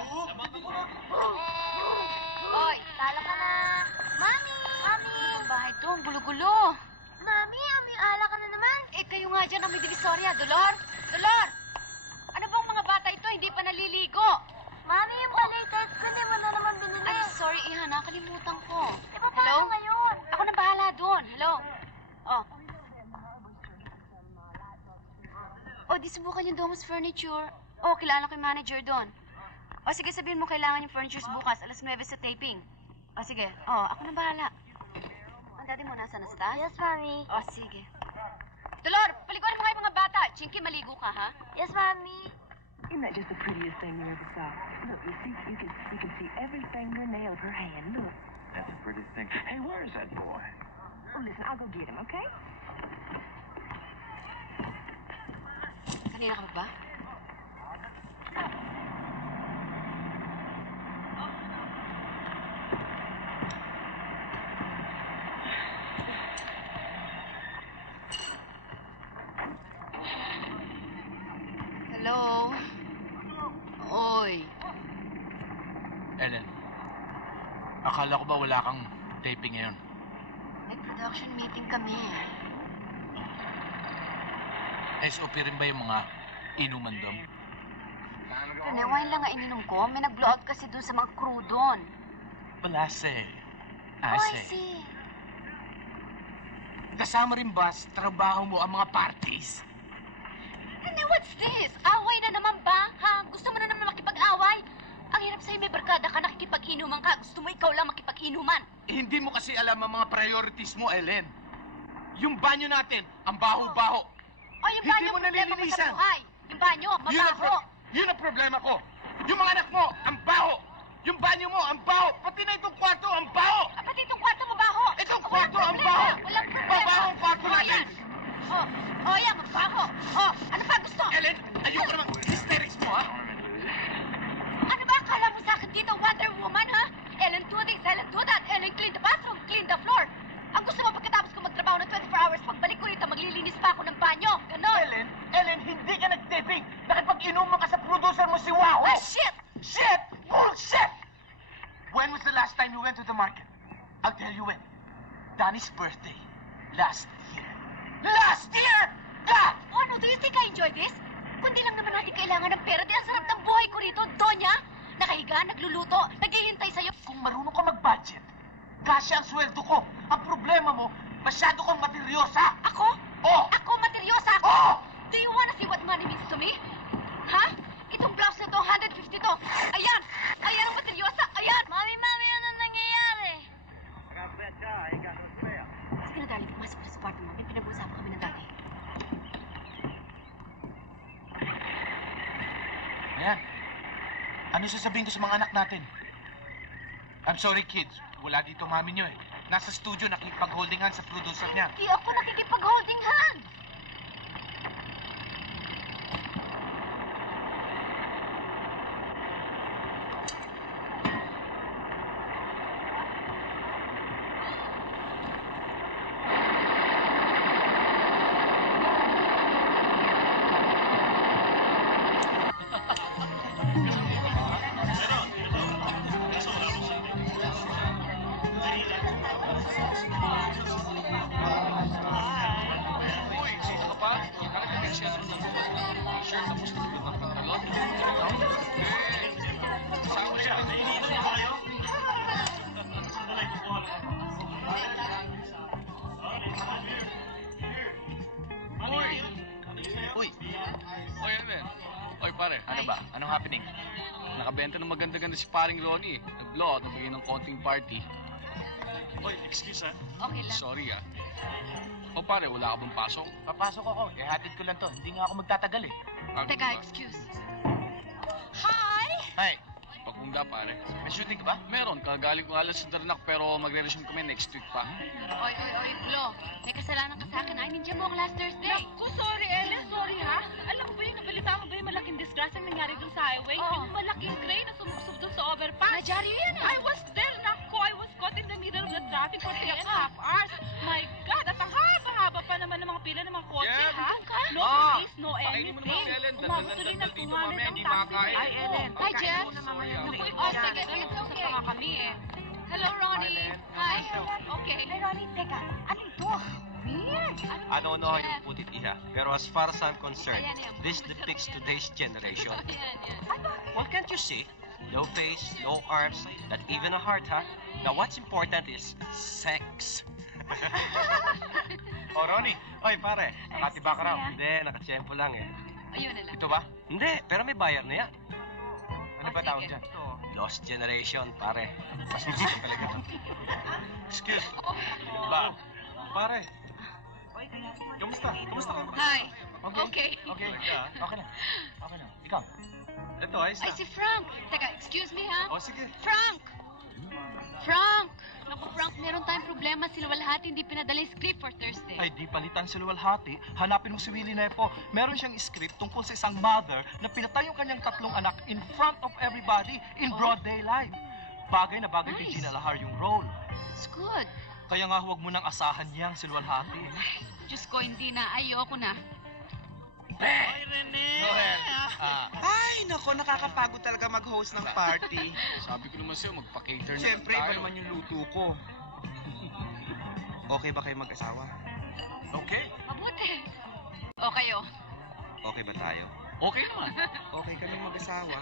Oy, tala ka na. Mami! Mami! Ano bahay to? Ang gulo-gulo. Mami, ala ka na naman. Eh, kayo nga dyan ang may divisorya. Dolor? Dolor! Ano bang mga bata ito? Hindi pa naliligo. Mami, yung palatest ko, hindi mo na naman binili. Ay, sorry, Iha. Nakalimutan ko. Eh, paano ngayon? Ako na bahala doon. Hello? Oh. Oh, di subukan yung Domus Furniture. Oh, kilala ko yung manager doon. Oh, sige, sabihin mo kailangan yung furnitures bukas. Alas 9 sa taping. Oh, sige. Oh, ako na bahala. Ang daddy mo, nasa na sa taas? Yes, Mommy. Oh, sige. Dolor, paliguan mo kayo mga bata. Chinky, maligo ka, ha? Yes, Mommy. Isn't that just the prettiest thing you ever saw? Look, you can see every fingernail of her hand. Look. That's the prettiest thing. Hey, where is that boy? Oh, listen, I'll go get him, okay? Kanina ka pa ba? Hello? Oy. Ellen, akala ko ba wala kang taping ngayon? May production meeting kami. SOP rin ba yung mga inuman doon? Rene, wine lang nga ininom ko. May nag-blowout kasi dun sa mga crew doon. Balase. Oh, I see. Kasama rin ba sa trabaho mo ang mga parties? Rene, what's this? Away na naman ba? Ha? Gusto mo na naman makipag-away? Ang hirap sa'yo, may barkada ka, nakikipag-inuman ka. Gusto mo ikaw lang makipag-inuman. Eh, hindi mo kasi alam ang mga priorities mo, Ellen. Yung banyo natin, ang baho-baho. O yung Hindi banyo, mo problema mo sa nalilinisan. buhay. Yung banyo, mabaho. Yun ang problema ko. Yung mga anak mo, ang baho. Yung banyo mo, ang baho. Pati na itong kwarto, ang baho. Ah, pati itong kwarto mabaho. Itong Walang kwarto, ang problema. baho. Walang problema. Mabaho ang kwarto Oh, natin. yan. Oh, yan, mabaho. Oh, ano pa gusto? Ellen, ayoko naman hysterics mo, ha? Ano ba akala mo sa akin dito, Wonder Woman, ha? Ellen do this, Ellen do that. Ellen clean the bathroom, clean the floor. Ang gusto mo pagkatapos ko magtrabaho ng 24 hours, pagbalik ko rito, maglilinis pa ako ng banyo. Ganon. Ellen, hindi ka nag-taping. Nakipag-inuman ka sa producer mo si Waho. Ah, shit! Shit! Bullshit! When was the last time you went to the market? I'll tell you when. Danny's birthday. Last year. Last year! God! Oh, no, do you think I enjoy this? Kundi lang naman natin kailangan ng pera. Di ang sarap ng buhay ko rito, Donya. Nakahiga, nagluluto, naghihintay sa'yo. Kung marunong ka mag-budget, kasya ang sweldo ko. Ang problema mo, masyado kang materyosa. Ako? Oh! Ako, materyosa ako? Oh! Do you wanna see what money means to me? Ha? Itong blouse na to, 150 to. Ayan! Ayan ang materyosa! Ayan! Mami, ano nangyayari? Sige na, Dali. Pumasok na sa kwarto mo. May pinag-uusapan kami ng dati. Ayan. Ano sasabihin ko sa mga anak natin? I'm sorry, kids. Wala dito mami nyo eh. Nasa studio, nakipag-holding hand sa producer niya. Di ako nakikipag-holding hand. Uy, sino ka pa? Nakatipid siya ng t-shirt tapos nagulot ng pantalon. Kasama siya. Uy! Uy! Oy, ano yan? Oy, pare, ano ba? Anong happening? Nakabenta ng maganda-ganda si paring Ronnie. Nag-blow out, nagbigay ng konting party. Oy, excuse ha. Okay lang. Sorry ah. O pare, wala ka bang pasok? Papasok ako. Eh, hatid ko lang to. Hindi nga ako magtatagal eh. Teka, excuse. Hi! Hi. Pagkunda pare. May shooting ka ba? Meron. Kagaling ko alas sa Darnak pero magre-resume kami next week pa. Oy, Flo. May kasalanan ka sa akin. Ay, ninja mo ako last Thursday. Naku, sorry, Ellen. Sorry, ha? Alam mo ba yung nabalita mo ba yung malaking disgrasya ang nangyari dun sa highway? Oo. Yung malaking crane na sumuksog dun sa overpass. Nadyaryo yan I was there, naku. I was caught in the middle of the traffic for 3.5 hours. My God, at ang haba-haba pa naman ng mga pila ng mga kotse, Yeah, ha? doon ka? No Ah, police, no pakinggan mo naman anything. si Ellen. Umabot tuloy ng Daldal-daldal dito 200 mamaya, ang hindi taxi. makakain. Ay, Ellen. Hi, Jeff. Sorry sige, nag-usap pa nga kami eh. Hello, Ronnie. Hi. Okay. Ay, Ronnie, teka. Ano ito? Weird. I don't know how you put it, Iha. Pero as far as I'm concerned, Ayan, ayan. this depicts today's generation. Yan, yan. Well, can't you see? No face, no arms, not even a heart, huh? Now, what's important is sex. Oh, Ronnie. Oy, pare. Nakatiba ka raw. Hindi, nakatsyempo lang eh. Ayun na lang. Ito ba? Hindi, pero may bayar na yan. Ano ba sige. tawag dyan? Lost generation, pare. Mas gusto ko talaga. Excuse. Ba? Pare. Kamusta? Kamusta ka? Hi. Okay. Okay. Okay. Okay lang. Okay lang. Ikaw? Ito, ayos Ay, na. si Frank. Teka, excuse me ha? Oh, sige. Frank! Frank! Naku, Frank, meron tayong problema. Si Luwalhati hindi pinadala yung script for Thursday. Ay, di palitan si Luwalhati. Hanapin mo si Willie Nepo. Meron siyang script tungkol sa isang mother na pinatay yung kanyang 3 anak in front of everybody in broad daylight. Bagay na bagay kay Nice. Gina Lahar yung role. It's good. Kaya nga huwag mo nang asahan niyang si Luwalhati. Diyos ko, hindi na. Ayoko na. Hoy, Rene! Noel. Ay, nako, nakakapagod talaga mag-host ng party. Sabi ko naman sa'yo, magpa-cater na Siyempre, iba naman yung luto ko. Okay ba kayo mag-asawa? Okay. Mabuti. O kayo? Okay ba tayo? Okay naman. Okay kami mag-asawa.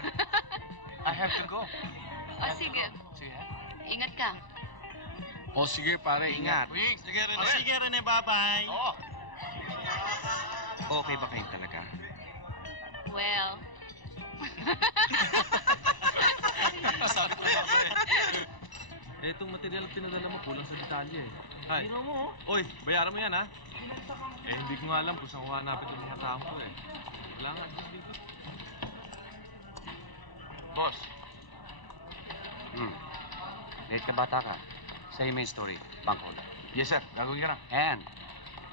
I have to go. O sige. Sige. Ingat ka. O sige, pare. Ingat. Sige, Rene. Sige, Rene. Bye-bye. Oo. Okay ba kayo talaga? Well, Sabi ko na Eh, itong material na pinadala mo, kulang sa detalye eh. Hi. Tira mo. Oy, bayaran mo yan ha. Eh, hindi ko nga alam kung saan ko hanapin itong mga taong ko eh. Wala nga, just dito. Boss. Late ka bata ka. Sa'yo main story, Bangkod. Yes, sir. Gagawin ka na. And,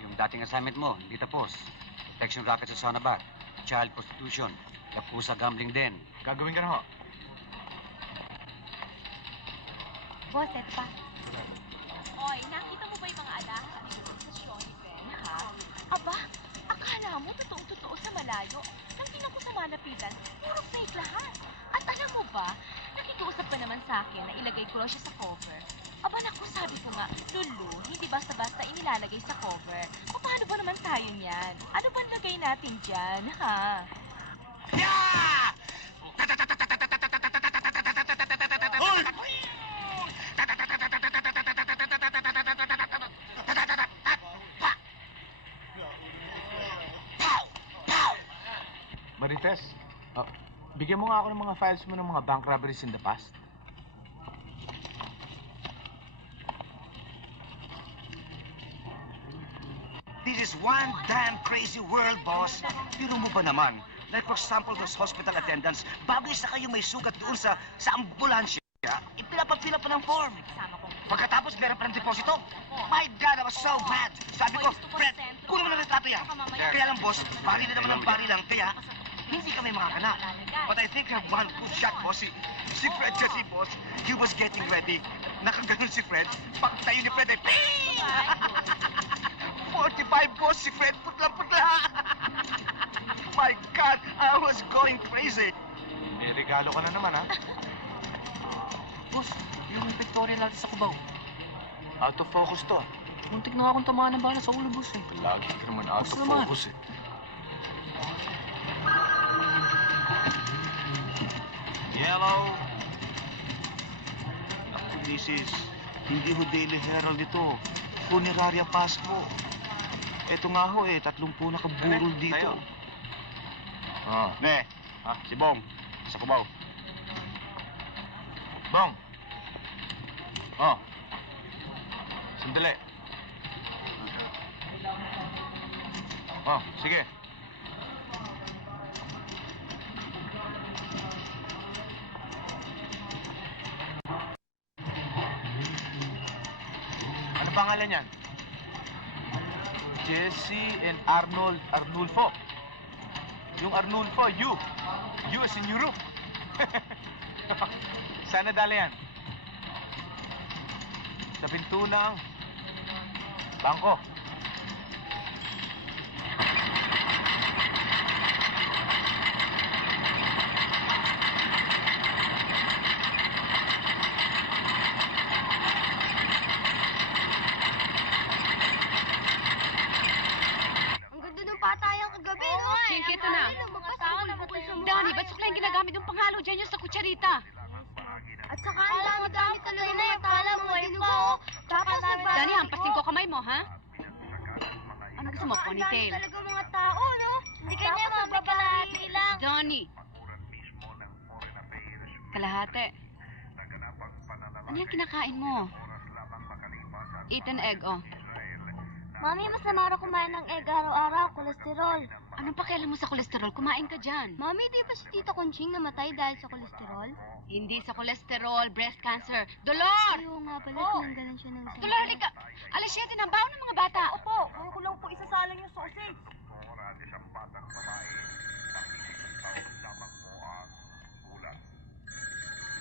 yung dating assignment mo, hindi tapos. Protection racket sa sauna bar, child prostitution, yakuza gambling din. Gagawin ka na ho. Boss, eto pa. Oy, nakita mo ba yung mga alahas dito sa show ni Ben, ha? Aba, akala mo totoong-totoo sa malayo. Nang tingnan ko sa malapitan, puro fake lahat. At alam mo ba, nakikiusap pa naman sa akin na ilagay ko raw siya sa cover. Aba naku, sabi ko nga, Lulu, hindi basta-basta inilalagay sa cover. O paano ba naman tayo niyan? Ano ba lagay natin dyan, ha? Marites, bigyan mo nga ako ng mga files mo ng mga bank robberies in the past. This is one damn crazy world, boss. Biro mo ba naman? Like for example, those hospital attendants, bago isa kayo may sugat doon sa ambulansya, ipinapapila pa ng form. Pagkatapos, meron pa ng deposito. My God, I was so mad. Sabi ko, Fred, kunin mo na retrato yan. Kaya lang, boss, pari na naman ang pari lang. Kaya, hindi kami makakana. But I think I have one good shot, boss. Si Fred kasi, boss, he was getting ready. Nakaganon si Fred. Pag tayo ni Fred ay, 45, boss, si Fred, putla-putla. My God, I was going crazy. May regalo ka na naman, ha? Boss, yung pictorial natin sa Cubao. Out of focus to. Muntik na akong tamaan ng bala sa ulo, boss eh. Lagi ka naman out Boss of naman. focus, eh. Yellow. Ako, misis, hindi ho Daily Herald ito. Funeraria Pasco. Eto nga ho eh, 30 na kaburol dito. Oh. Ne, si Bong, sa Cubao. Bong. Oh. Sandali. Oh, sige. Ano pangalan niyan? Jesse and Arnold Arnulfo. Yung Arnulfo, you. You as in Europe. Sana dali yan. Sa pinto ng bangko. Tapos Dani, hampasin ko kamay mo, ha? Ano gusto mo, ponytail? talaga mga tao, no? Hindi kanya mga babae lang. Johnny. Kalahati. Ano yung kinakain mo? Eat an egg, oh. Mami, mas namara kumain ng egg araw-araw, kolesterol. Anong pakialam mo sa kolesterol? Kumain ka dyan. Mami, di ba si Tita Conching namatay dahil sa kolesterol? Hindi sa kolesterol, breast cancer. Dolor! Oo nga pala, tinanggalan siya ng Dolor, halika! Alas 7 ng baon ng mga bata. Opo, ngayon ko lang po isasalang yung sausage.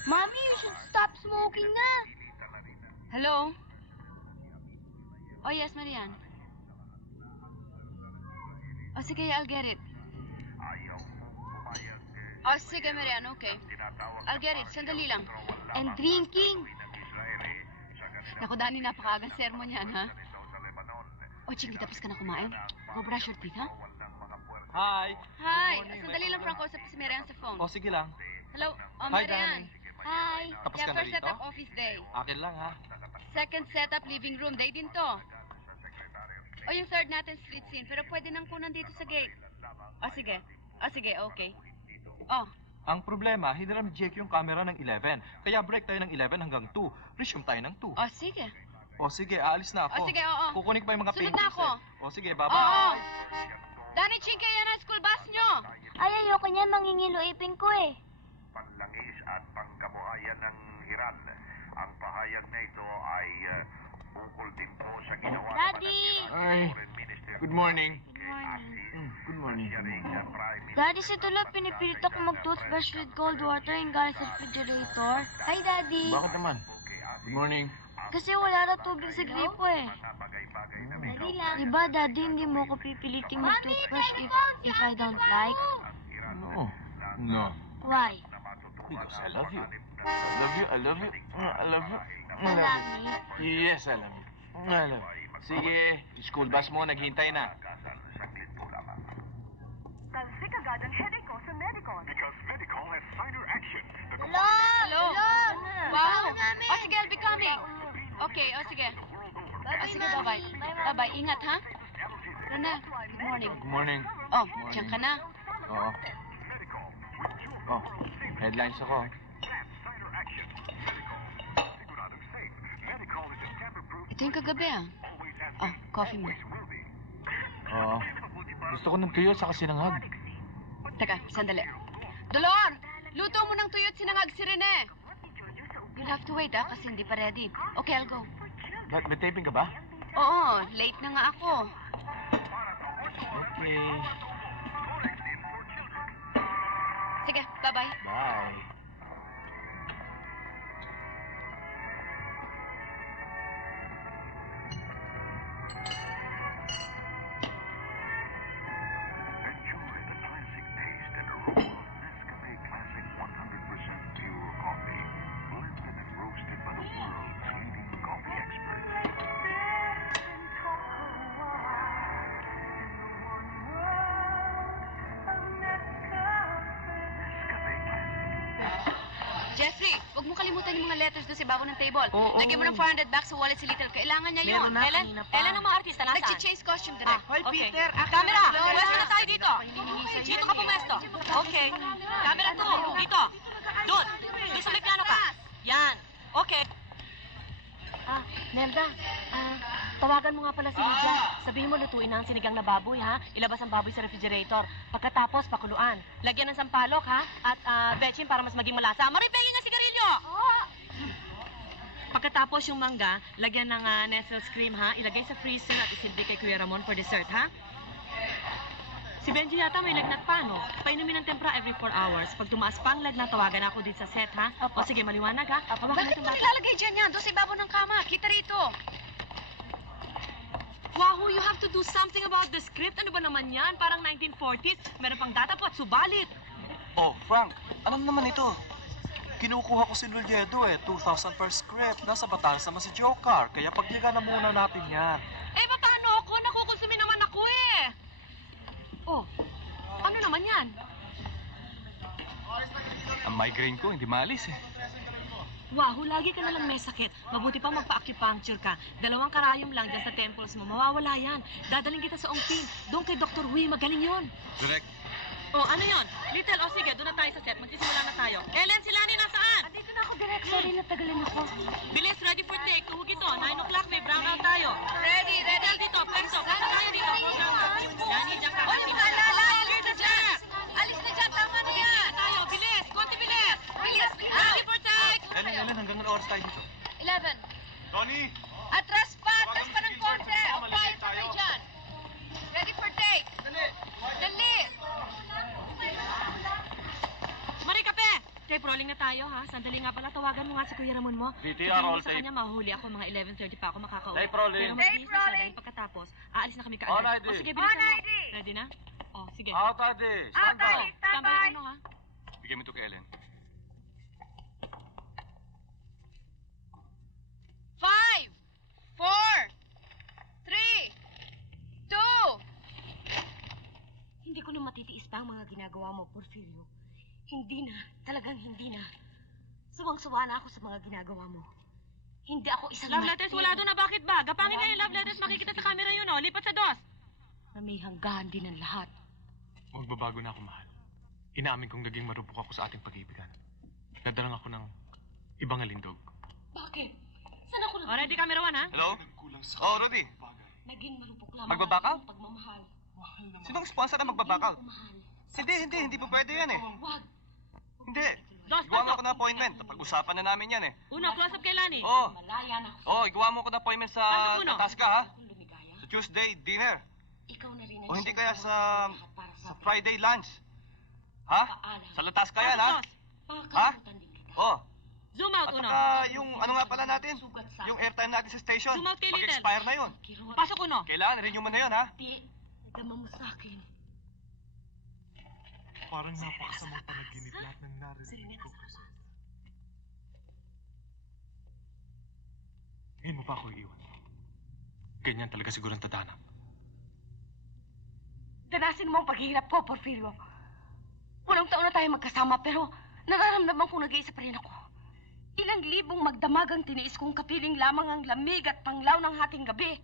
Mami, you should stop smoking na. Hello? Oh, yes, Marian. Oh, sige, I'll get it. Oh, sige, Marian, okay. I'll get it. Sandali lang. And drinking. Naku, Dani, napakaagang sermon yan, ha? O, Chinky, tapos ka na kumain? Go brush your teeth, ha? Hi! Hi! morning, Sandali lang, Franco, sa si Marian sa phone. O, sige lang. Hello? Oh, Hi, Marian. Dani. Hi. Tapos Yeah, ka na first dito? setup office day. Akin lang, ha? Second setup living room day din to. O yung third natin street scene, pero pwede nang kunan dito sa gate. O sige. O sige, okay. Oh, Ang problema, hiniram ni Jake yung camera ng 11. Kaya break tayo ng 11 hanggang 2. Resume tayo ng 2. o sige. O sige, aalis na ako. O sige, oo. Kukunik pa yung mga Sunod paintings na ako. O sige, bye-bye. Oo. Dani, Chinky, yan ang school bus nyo. Ay, ayoko niyan, mangingilo ipin ko eh. Panlangis at pangkabuhayan ng Iran. Ang pahayag na ito ay ukol din po sa ginawa Daddy! Hi. Good morning. Good morning. Daddy, si Tula, pinipilit ako mag-toothbrush with cold water yung galing sa refrigerator. Hi, Daddy. Bakit naman? Good morning. Kasi wala na tubig sa gripo eh. Dali lang. Diba, Daddy, hindi mo ako pipiliting mag-toothbrush if I don't like? No. No. Why? Because I love you. I love you. I love you. I love you. I Love love me. you. Yes, I love you. I love you. Sige, yung school bus mo, naghihintay na. Talsik agad ang headache ko sa Medicon. Because Medicol has signer action. Hello! Hello. Wow. O sige, I'll be coming. Okay, o sige. O sige, bye-bye. Bye-bye. Ingat, ha? Ronel, good morning. Good morning. Oh, diyan ka na. Oo. Oh, headlines ako. Ito yung kagabi, ah. Oh, coffee mo. Oo. Gusto ko ng tuyo sa sinangag. Teka, sandali. Dolor! Luto mo ng tuyo at sinangag si Rene. You'll have to wait, ah, kasi hindi pa ready. Okay, I'll go. May taping ka ba? Oo, late na nga ako. Okay. Sige, bye-bye. Bye. Enjoy the classic taste and aroma of Nescafe Classic 100% pure coffee. Blended and roasted by the world's leading coffee experts. Jeffrey, huwag mo kalimutan yung mga letters doon sa babo ng table. Oo. Lagyan mo ng 400 bucks sa wallet si Little. Kailangan niya yun. Meron na, Kailan? kanina pa. Kailan ang mga artista? Nasaan? Nag-change costume direct. Hoy, Okay. Peter, akin Camera! na. Pwesto na tayo dito. Dito ka pumesto. Okay. Camera 2. Dito. Doon. Doon sa may plano ka. Yan. Okay. Nelda, tawagan mo nga pala si Lydia. Sabihin mo lutuin na ang sinigang na baboy, ha? Ilabas ang baboy sa refrigerator. Pagkatapos, pakuluan. Lagyan ng sampalok, ha? At betchin para mas maging malasa. Maripengin nga sigarilyo! Pagkatapos yung mangga, lagyan ng Nestle's cream, ha? Ilagay sa freezer at isilbi kay Kuya Ramon for dessert, ha? Si Benji yata may lagnat pa, no? Painumin ng tempra every 4 hours. Pag tumaas pa ang lagnat, tawagan ako dito sa set, ha? O sige, maliwanag, ha? Bakit mo nilalagay dyan yan? Doon sa babo ng kama. Kita rito. Wahoo, you have to do something about the script. Ano ba naman yan? Parang 1940s. Meron pang data po at subalit. Oh, Frank, ano naman ito? Kinukuha ko si Lulyedo 2,000 per script. Nasa batas naman si Joker. Kaya pagyaga na muna natin yan. Eh, paano ako? Nakukonsumi naman ako eh. Oh, ano naman yan? Ang migraine ko, hindi maalis eh. Wahoo, lagi ka nalang may sakit. Mabuti pa magpa-acupuncture ka. 2 karayom lang dyan sa temples mo. Mawawala yan. Dadaling kita sa Ongpin. Doon kay Dr. Hui, magaling yun. Direct. Oh, ano yon? Little, oh sige, doon na tayo sa set. Magsisimula na tayo. Ellen, si Lani nasaan? Dito na ako, Direk. Sorry, natagalin ako. Bilis, ready for take. Tuhog ito. 9 o'clock, may brownout tayo. Ready. Little, dito, pwesto. Pwesto tayo dito. Program na. Lani, dyan ka. Oy, mga alala, alis na dyan! Alis na dyan, tama na yan! Tayo, bilis. Konti bilis. Bilis, Ready for take. Ellen, hanggang ano oras tayo dito? 11. Tony! Atras pa ng konti! O, payo pa kayo dyan! Ready for take! Dali! Marikape! Tape rolling na tayo, ha? Sandali nga pala, tawagan mo nga si Kuya Ramon mo. VTR, Sabihin mo all sa tape. kanya, mahuli ako, mga 11:30 pa ako makakauwi. Tape rolling. Pero magbihis na siya dahil pagkatapos, aalis na kami kaagad. On ID. O sige, bilisan mo. Ready na? O, sige. Out, Adi! Stand by! Standby ano, ha? Bigyan mo ito kay Ellen. 5, 4, 3, 2. Hindi ko na matitiis pa ang mga ginagawa mo, Porfirio. Hindi na, talagang hindi na. Suwang-suwa na ako sa mga ginagawa mo. Hindi ako isang Love letters, wala doon na. Bakit ba? Gapangin na yung love letters. Makikita sa camera yun, oh. Lipat sa dos. na may hanggahan din ang lahat. Magbabago na ako, mahal. Inaamin kong naging marupok ako sa ating pag-ibigan. Nadalang ako ng ibang alindog. Bakit? Saan ako O, ready, camera 1, ha? Hello? Oh, Rudy. Naging marupok lamang Magbabakaw? ang pagmamahal. Sinong sponsor na magbabakaw? Pagmamahal. Hindi po pwede yan eh. Huwag. Hindi. Dos, Igawa mo pasok. ako ng appointment. Pag-usapan na namin yan eh. Uno, close up kay Lani. Oo. Malaya na ako Oh, igawa mo ako ng appointment sa Pasok uno. Tasca ha? kung lumigaya. Sa Tuesday dinner. Ikaw na rin ang O hindi siyang kaya gumawa sa ng lahat para sa akin. Friday lunch. Ha? Paalam. Sa Tasca yan ha? Dos. Makakalimutan din kita. Oh. Zoom out, At uno. saka yung ano nga pala natin? Sugat sa Yung airtime natin sa station. Zoom out kay Little. Mag-expire na yun. kirot. Pasok, uno. Kailangan renew mo na yun ha? Di, nagama mo sa akin. Parang napakasamang panaginip lahat ng narinig ko. Ngayon mo pa ako iiwan. Ganyan talaga siguro ang tadanap. Danasin mo ang paghihirap ko, Porfirio. Walang taon na tayo magkasama, pero nararamdaman kong nag-iisa pa rin ako. Ilang libong magdamagang tiniis kong kapiling lamang ang lamig at panglaw ng hating gabi.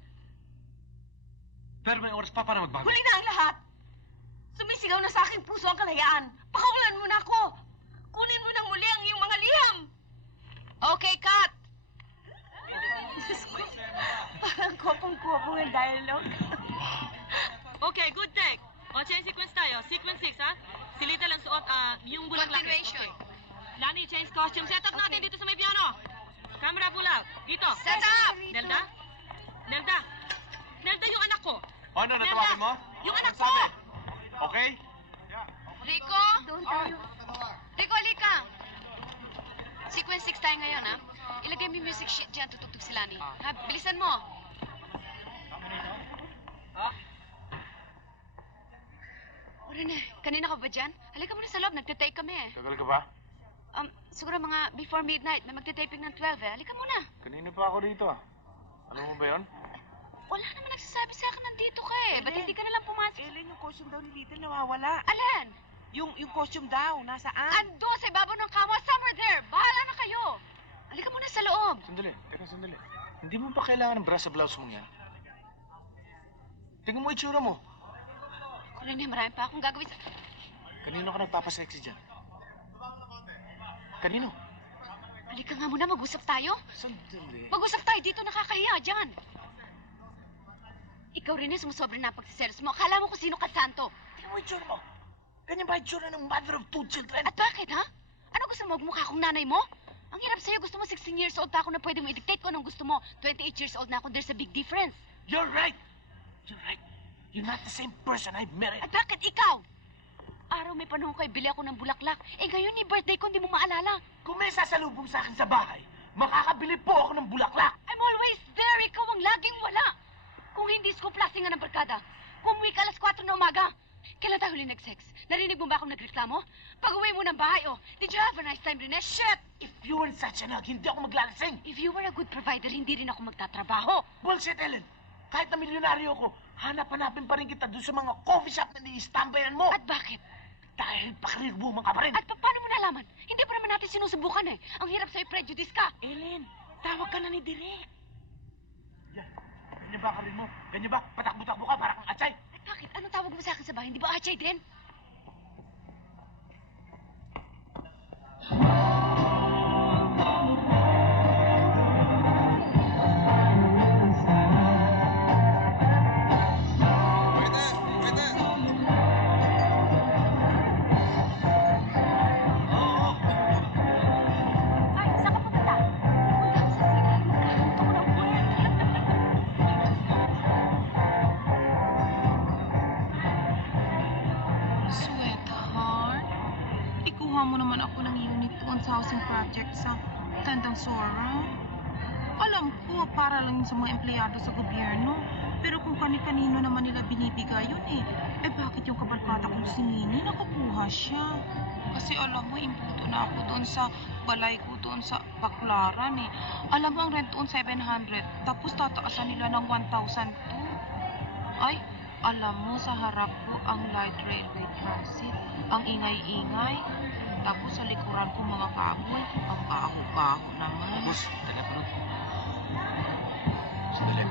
Pero may oras pa para magbago. Huli na ang lahat! Sumisigaw na sa aking puso ang kalayaan. Pakawalan mo na ako! Kunin mo nang muli ang iyong mga liham! Okay, cut! Diyos ko, parang kopong-kopong ang dialogue. Okay, good take. O, change sequence tayo. Sequence 6, ha? Si Little ang suot, yung bulaklak. Continuation. Okay. Lani, change costume. Set up natin dito sa may piano. Camera pull out. Dito. Set up! Nelda? Nelda? Nelda, yung anak ko. Ano, natawagin mo? Yung anak Ano sabi? ko! Okay? Rico? Doon tayo. Rico, halika. Sequence 6 tayo ngayon, ha? Ilagay mo yung music sheet dyan, tutugtog si Lani. Ha? Bilisan mo. O, Rene, kanina ka ba dyan? Halika muna sa loob, nagtitake kami eh. Tagal ka ba? Siguro mga before midnight, may magtitaping ng 12 eh. Halika muna. Kanina pa ako dito ah. Alam mo ba yun? Wala naman nagsasabi sa akin nandito ka eh. Ba't hindi ka nalang pumasok? Ellen, yung costume daw ni Little nawawala. Alin? Yung costume daw, nasaan? Ando sa ibabaw ng kama, somewhere there. Bahala na kayo. Halika muna sa loob. Sandali, teka sandali. Hindi mo pa kailangan ng bra sa blouse mong yan? Tingnan mo itsura mo. Ako rin marami pa akong gagawin sa... Kanino ka nagpapasexy dyan? Kanino? Halika nga muna, mag-usap tayo. Sandali. Mag-usap tayo dito, nakakahiya dyan. Ikaw rin sumusobra na ang pagsiselos mo. Akala mo kung sino ka santo. Tingnan mo itsura mo. Ganyan ba itsura ng mother of two children? At bakit, ha? Ano gusto mo, magmukha akong nanay mo? Ang hirap sa'yo, gusto mo 16 years old pa ako na pwede mo i-dictate ko anong gusto mo. 28 years old na ako, there's a big difference. You're right. You're right. You're not the same person I've married. At bakit ikaw? Araw may panahon kayo, bili ako ng bulaklak. Eh ngayon, ni birthday ko, hindi mo maalala. Kung may sasalubong sa akin sa bahay, makakabili po ako ng bulaklak. I'm always there, ikaw ang laging wala. Kung hindi scoop lasing ng barkada, kumuwi ka alas 4 na umaga. Kailan tayo huli nag-sex? Narinig mo ba akong nagreklamo? Pag-uwi mo ng bahay, oh, did you have a nice time, Rene? Shit! If you weren't such a nug, hindi ako maglalasing. If you were a good provider, hindi rin ako magtatrabaho. Bullshit, Ellen. Kahit na milyonaryo ako, hanap-hanapin pa rin kita doon sa mga coffee shop na ni-istambayan mo. At bakit? Dahil pakarir woman ka pa rin. At paano mo nalaman? Hindi pa naman natin sinusubukan eh. Ang hirap sa'yo, prejudice ka. Ellen, tawag ka na ni Direk. Ganyan ba ka rin mo? Ganyan ba? Patakbo-takbo ka para kang atsay. At bakit? Anong tawag mo sa akin sa bahay? Hindi ba Achay din? Ay, saan ka pupunta? Punta ako sa CR. Magkakanto ko ng buwan. Sweetheart, ikuha mo naman ako ng unit doon sa housing project sa Tandang Sora. Alam ko, para lang yun sa mga empleyado sa gobyerno. Pero kung kani-kanino naman nila binibigay yun eh bakit yung kabarkada kong si Minnie nakakuha siya? Kasi alam mo, imputo na ako doon sa balay ko doon sa Baklaran eh. Alam mo, ang rent doon 700, tapos tataasan nila ng 1,002. Ay, alam mo, sa harap ko ang light railway transit. Ang ingay-ingay. Tapos sa likuran ko mga kaboy. Ang baho-baho naman. Boss, telepono. Sandali.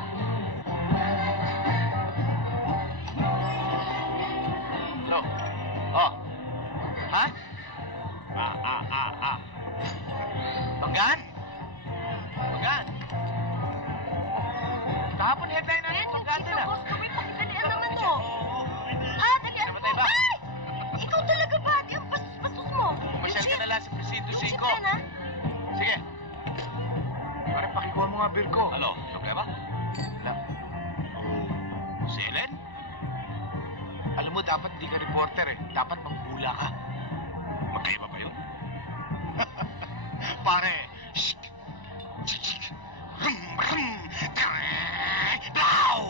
Hello? Oh. Ha? Banggan? Banggan? Kahapon headline natin, Banggan din ah. Boss, kami pakidalian naman to. Ah, dalian mo. Namatay ba? Ay! Ikaw talaga ba? Di ang bastos mo. Masyal ka na lang sa presinto Yung 5. jeep yan, ha? Sige. Pare, pakikuha mo nga beer ko. Ano, problema? Wala. Si Ellen? Alam mo, dapat di ka reporter eh. Dapat manghula ka. Magkaiba ba yun? Pare! Shh! Blow!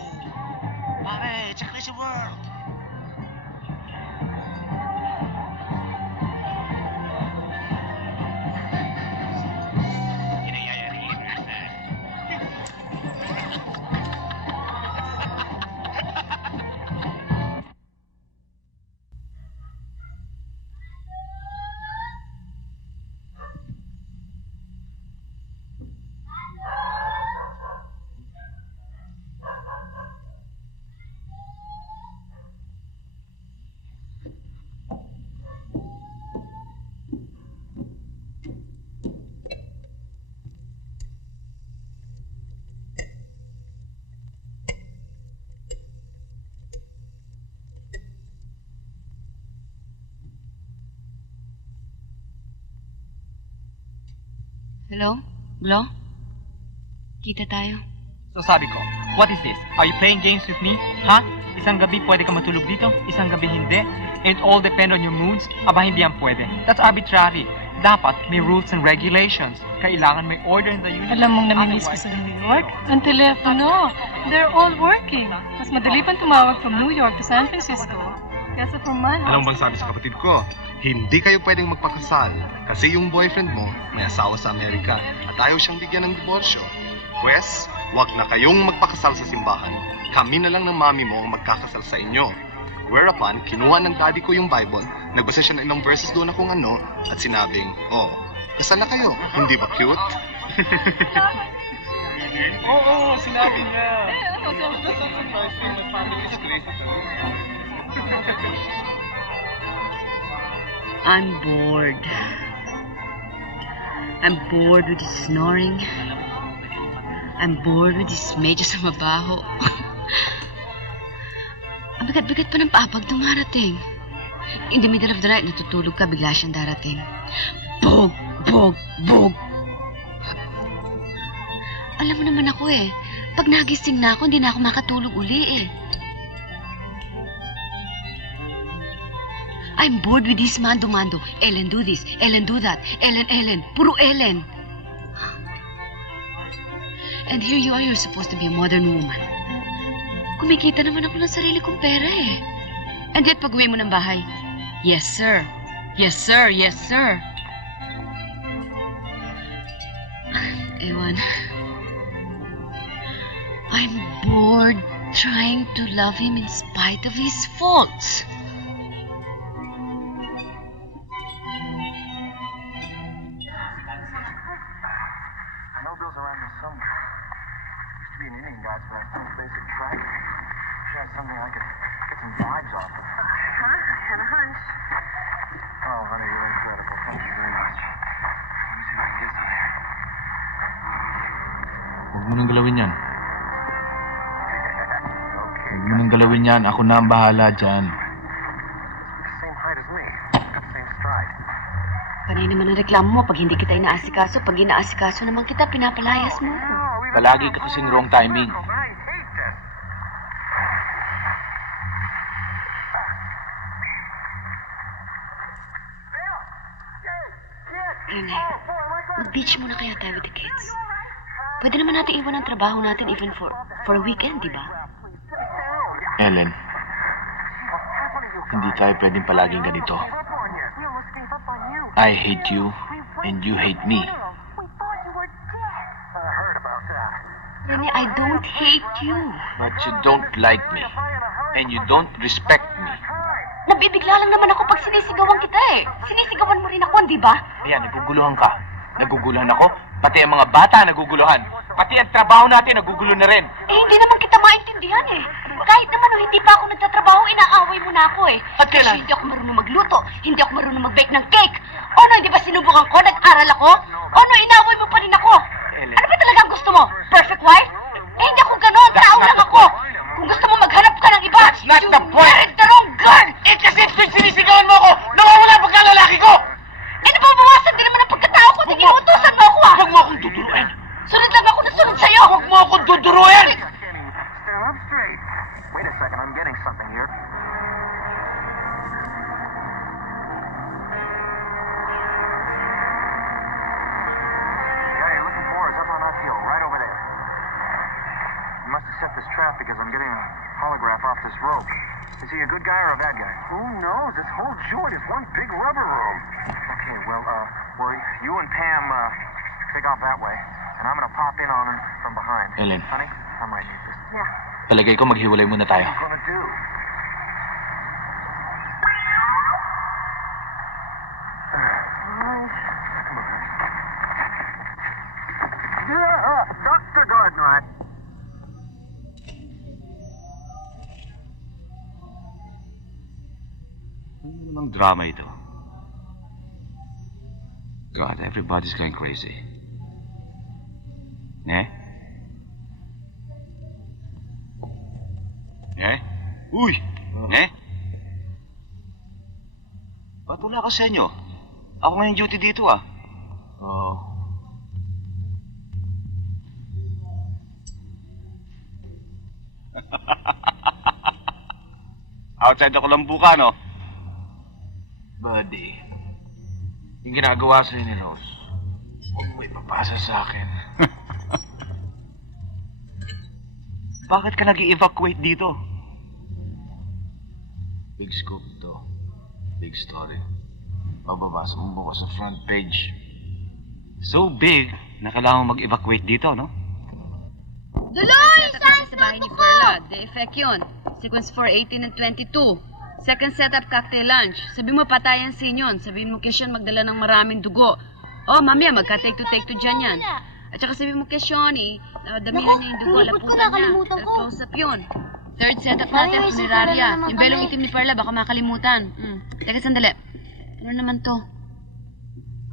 Pare, it's a crazy world! Hello? Glo? Kita tayo. So sabi ko, what is this? Are you playing games with me? Ha? Isang gabi pwede ka matulog dito, isang gabi hindi. And it all depend on your moods. Aba, hindi yan pwede. That's arbitrary. Dapat may rules and regulations. Kailangan may order in the universe. Alam mong namimiss ko sa New York? Ang telepono. They're all working. Mas madali pang tumawag from New York to San Francisco. Kesa from my house. Alam bang sabi sa kapatid ko? Hindi kayo pwedeng magpakasal kasi yung boyfriend mo may asawa sa Amerika at ayaw siyang bigyan ng diborsyo. Pwes, wag na kayong magpakasal sa simbahan. Kami na lang ng mami mo ang magkakasal sa inyo. Whereupon, kinuha ng daddy ko yung Bible, nagbasa siya ng ilang verses doon na kung ano, at sinabing, oh, kasal na kayo. Hindi ba cute? Oo, sinabi niya. I'm bored. I'm bored with his snoring. I'm bored with his medyo sa mabaho. Ang bigat-bigat pa ng paa pag dumarating. In the middle of the night, natutulog ka, bigla siyang darating. Bog! Bog! Bog! Alam mo naman ako eh. Pag nagising na ako, hindi na ako makatulog uli eh. I'm bored with this mando-mando. Ellen do this, Ellen do that, Ellen, puro Ellen. And here you are, you're supposed to be a modern woman. Kumikita naman ako ng sarili kong pera eh. And yet pag uwi mo ng bahay, yes sir, yes sir, yes sir. Ewan. I'm bored trying to love him in spite of his faults. bill's around here somewhere. Used to be an Indian guide, but I found a basic track. Wish I had something I could get some vibes off of. Huh? I had a hunch. Oh, honey, you're incredible. Thank you very much. Let me see if I can get some there. Huwag mo nang galawin yan. Huwag mo nang galawin yan. Ako na ang bahala dyan. Same height as me. Got the same stride. Panay naman ang reklamo mo pag hindi kita inaasikaso. Pag inaasikaso naman kita, pinapalayas mo. Palagi ka kasing wrong timing. Rene, mag-beach muna kaya tayo with the kids. Pwede naman natin iwan ang trabaho natin even for a weekend, di ba? Ellen, hindi tayo pwedeng palaging ganito. I hate you, and you hate me. Rene, I don't hate you. But you don't like me, and you don't respect me. Nabibigla lang naman ako pag sinisigawan kita eh. Sinisigawan mo rin ako, di ba? Ayan, naguguluhan ka. Naguguluhan ako, pati ang mga bata naguguluhan. Pati ang trabaho natin nagugulo na rin. Eh, hindi naman kita maintindihan eh. Kahit naman hindi pa ako nagtatrabaho, inaaway mo na ako eh. At kailan? Kasi hindi ako marunong magluto, hindi ako marunong mag-bake ng cake. O no, hindi ba sinubukan ko? Nag-aral ako? O no, inaaway mo pa rin ako. Ellen. Ano ba talagang gusto mo? Perfect wife? Eh, hindi ako ganon. Tao lang ako. Kung gusto mo maghanap ka ng iba, That's not the point. married the wrong girl. Eh, kasi tuwing sinisigawan mo ako, nawawala ang pagkalalaki ko! Eh, nababawasan din naman ang pagkatao ko. Hindi utusan mo ako ah. Huwag mo akong tuturuin. Sunod lang ako na sunod sa'yo. Huwag mo akong tuturuin! Stand up straight. Wait a second, I'm getting something here. The guy you're looking for is up on that hill, right over there. You must have set this trap because I'm getting a holograph off this rope. Is he a good guy or a bad guy? Who knows? This whole joint is one big rubber room. Okay, well, you and Pam, take off that way, and I'm gonna pop in on him from behind. Ellen. Honey, I might need this. Yeah. Palagay ko maghiwalay muna tayo. What are you gonna do? Dr. Gardner, Ano namang drama ito? God, everybody's going crazy. Ne? Ne? Uy! Ne? Ba't wala ka sa inyo? Ako ngayon duty dito ah. Oo. Outside ako lang buka, no? Buddy, yung ginagawa sa'yo ni Rose, huwag mo ipapasa sa akin. Bakit ka nag-evacuate dito? Big scoop to. Big story. Mababasa mo bukas sa front page. So big na kailangan mo mag-evacuate dito, no? Duloy! Saan sa bahay ni Perla? De-effect yun. Sequence 4, 18 and 22. Second setup, cocktail lunch. Sabi mo patayan sinyon. Sabihin mo kay Sean magdala ng maraming dugo. Oh, mamaya magka-take to dyan yan. At saka sabi mo kay Shawnee, damihan niya yung dugo, laputan niya. Close up yun. Third setup natin, funeraria. Yung belong itim ni Perla, baka makalimutan. Teka, sandali. Ano naman to?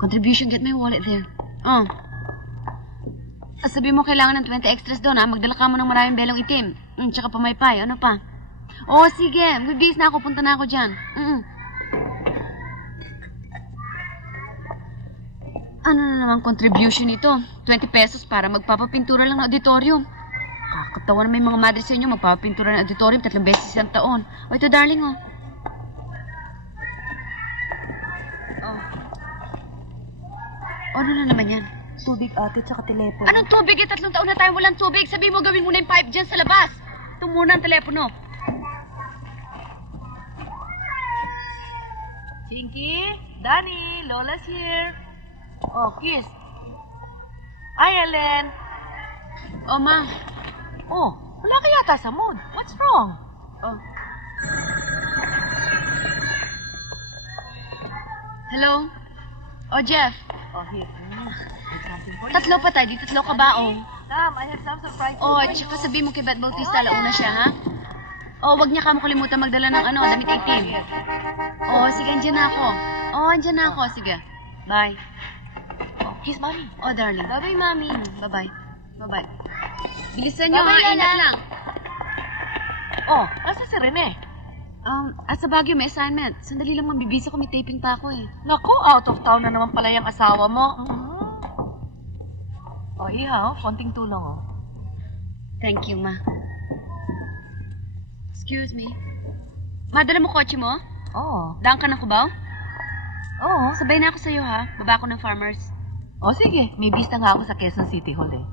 Contribution, get my wallet there. Oh. Sabi mo kailangan ng 20 extras doon, ha? Magdala ka mo ng maraming belong itim. Tsaka pamaypay. Ano pa? Oo, sige. Good days na ako. Punta na ako dyan. Ano na naman contribution ito? 20 pesos para magpapapintura lang ng auditorium. Kakatawa na may mga madre sa inyo magpapapintura ng auditorium 3 beses isang taon. O ito, darling, oh. Ano na naman yan? Tubig ate, tsaka telepono. Anong tubig? 3 taon na tayo walang tubig. Sabi mo gawin muna yung pipe dyan sa labas. Ito muna ang telepono. Chinky, Danny, Lola's here. Oh, kiss. Hi, Ellen. Oh, Ma. Oh, wala ka yata sa mood. What's wrong? Oh. Hello? Oh, Jeff. Oh, here. Tatlo pa tayo. Di tatlo ka ba, oh? Sam, I have some surprise. Oh, at saka sabi mo kay Bat Bautista, launa siya, ha? Oh, wag niya ka mo kalimutan magdala ng damit itim. Oh, sige, andyan na ako. Oh, andyan na ako. Sige. Bye. Oh, kiss mommy. Oh, darling. Bye-bye, mommy. Bye-bye. Bye-bye. Bilisan niyo, ha? Bye-bye, Ingat Lana. lang. Oh, asa si Rene? At sa Baguio may assignment. Sandali lang mabibisa ko, may taping pa ako eh. Naku, out of town na naman pala yung asawa mo. Oh, iha, konting tulong, oh. Thank you, ma. Excuse me. Madala mo kotse mo? Oo. Daan ka ng Cubao? Oo. Sabay na ako sa'yo, ha? Baba ako ng Farmers. Oh, sige. May bista nga ako sa Quezon City Hall, eh.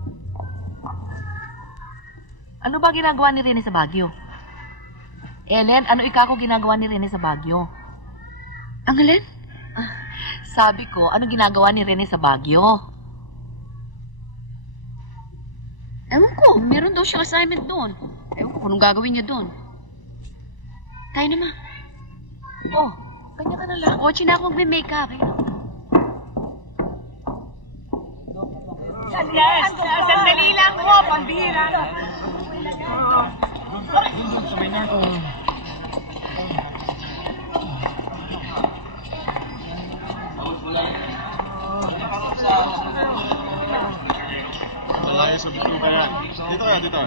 Ano ba ginagawa ni Rene sa Baguio? Ellen, ano ikako ginagawa ni Rene sa Baguio? Ang alin? Sabi ko, ano ginagawa ni Rene sa Baguio? Ewan ko, meron daw siyang assignment doon. Ewan ko kung anong gagawin niya doon. Tayo na, ma. Oh, kanya ka na lang. Sa kotse na ako magme-makeup. Sandali lang mo, pambihira. Malayo sa bituka yan. Dito kayo, dito.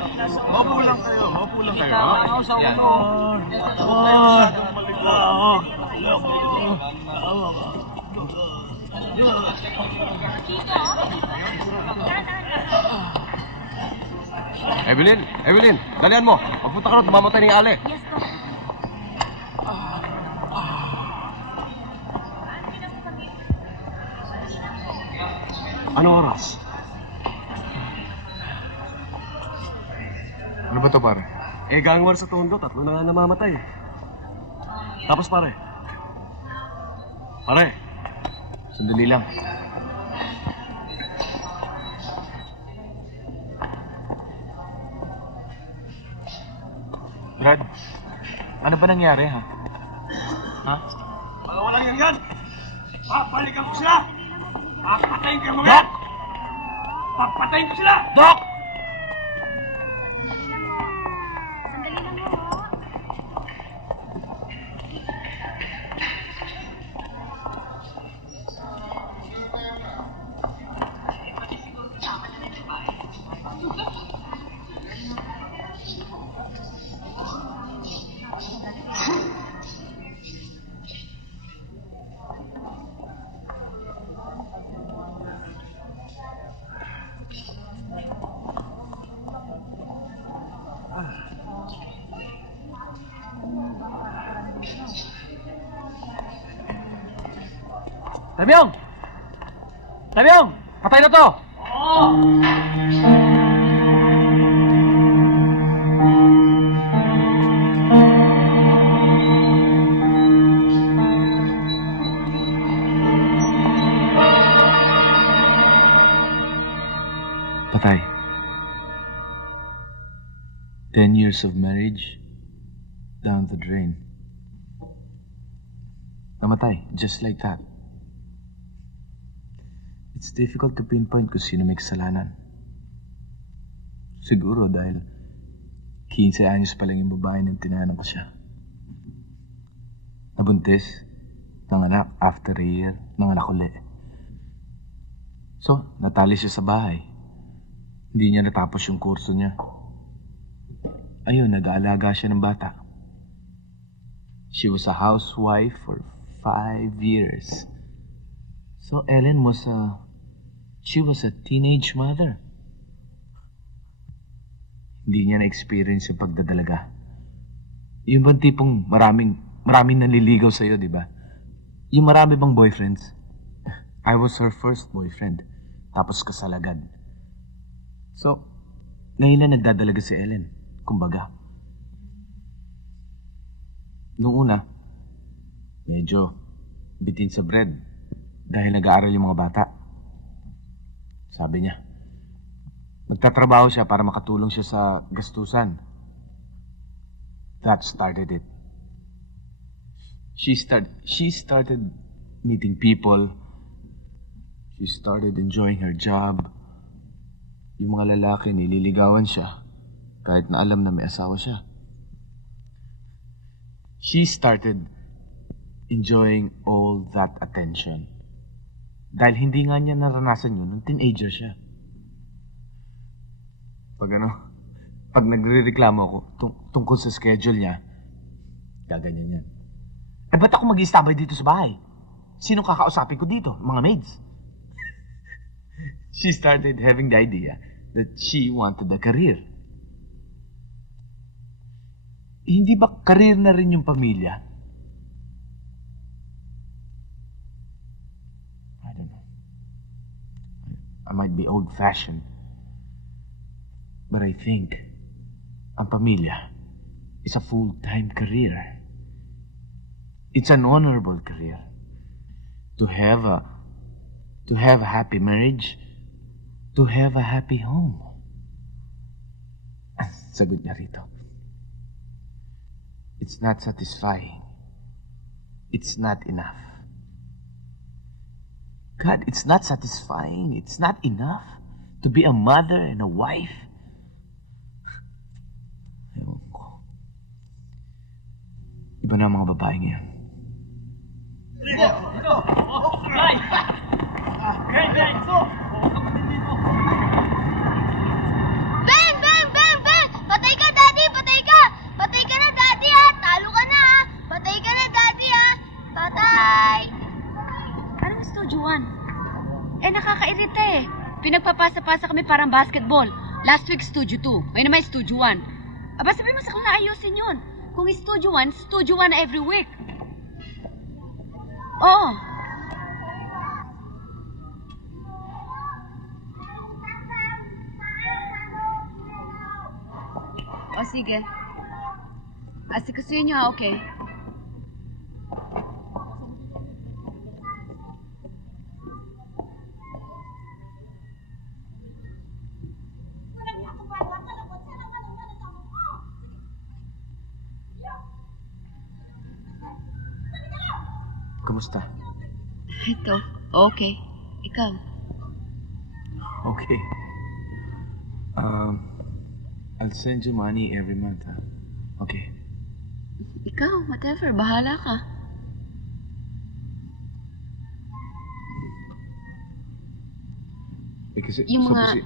Maupo lang kayo, maupo lang kayo. Yan. Evelyn, Evelyn, dalian mo. Magpunta ka na, tumamatay ni Ale. Yes, Doc. Ano oras? Ano ba to, pare? Eh, gangwar sa tondo, 3 na nga namamatay. Tapos pare. Pare. Sandali lang. Brad, ano ba nangyari, ha? Ha? Walang yan! Papalikan ko sila! Papatayin ko yung mga Doc! Papatayin ko sila! Doc! Sandali lang mo. Tamyong! Tamyong! Patay na to! Patay. 10 years of marriage, down the drain. Namatay, just like that. It's difficult to pinpoint kung sino may kasalanan. Siguro dahil 15 anyos pa lang yung babae nang tinanan ko siya. Nabuntis, nanganak after a year, nanganak uli. So, natali siya sa bahay. Hindi niya natapos yung kurso niya. Ayun, nag-aalaga siya ng bata. She was a housewife for 5 years. So, Ellen she was a teenage mother. Hindi niya na-experience yung pagdadalaga. Yung bang tipong maraming nanliligaw sa'yo, di ba? Yung marami bang boyfriends? I was her first boyfriend. Tapos kasalagad. So, ngayon na nagdadalaga si Ellen. Kumbaga. Noong una, medyo bitin sa bread dahil nag-aaral yung mga bata. Sabi niya, magtatrabaho siya para makatulong siya sa gastusan. That started it. She started meeting people. She started enjoying her job. Yung mga lalaki nililigawan siya kahit na alam na may asawa siya. She started enjoying all that attention. Dahil hindi nga niya naranasan yun nung teenager siya. Pag nagre-reklamo ako tungkol sa schedule niya, gaganyan yan. Eh, ba't ako mag-i-standby dito sa bahay? Sino kakausapin ko dito? Mga maids. She started having the idea that she wanted a career. Hindi ba career na rin yung pamilya? I don't know. I might be old-fashioned. But I think ang pamilya is a full-time career. It's an honorable career. To have a happy marriage, to have a happy home. Sagot niya rito. It's not satisfying. It's not enough. God, it's not satisfying. It's not enough to be a mother and a wife. Ewan ko. Iba na ang mga babae ngayon. Bang! Bang! Bang! Bang! Patay ka, Daddy! Patay ka! Patay ka na, Daddy, ha! Talo ka na, ha! Patay ka na, Daddy, ha! Patay! Anong Studio 1? Eh, nakakairita eh. Pinagpapasa-pasa kami parang basketball. Last week, Studio 2. May naman Studio 1. Aba, sabi mo sa kung naayusin yun. Kung Studio 1 na every week. Oo. O, sige. Asikasuhin niyo, ha, okay? Kumusta? Ito, okay. Ikaw? Okay. I'll send you money every month, ha? Okay. Ikaw, whatever. Bahala ka. Kasi, Yung so mga... kasi...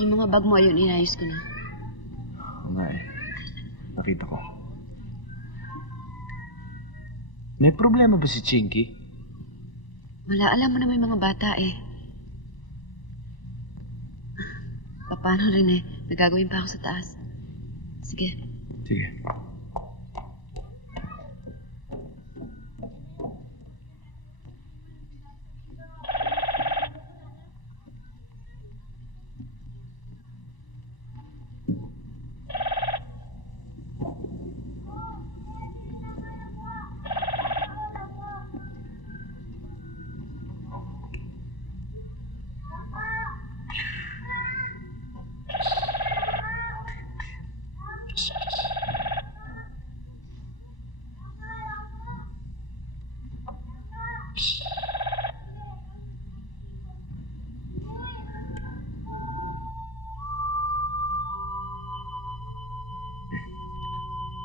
Yung mga bag mo, ayun, inayos ko na. Oo nga eh. Nakita ko. May problema ba si Chinky? Wala, alam mo na may mga bata eh. Paano rin eh. May gagawin pa ako sa taas. Sige. Sige.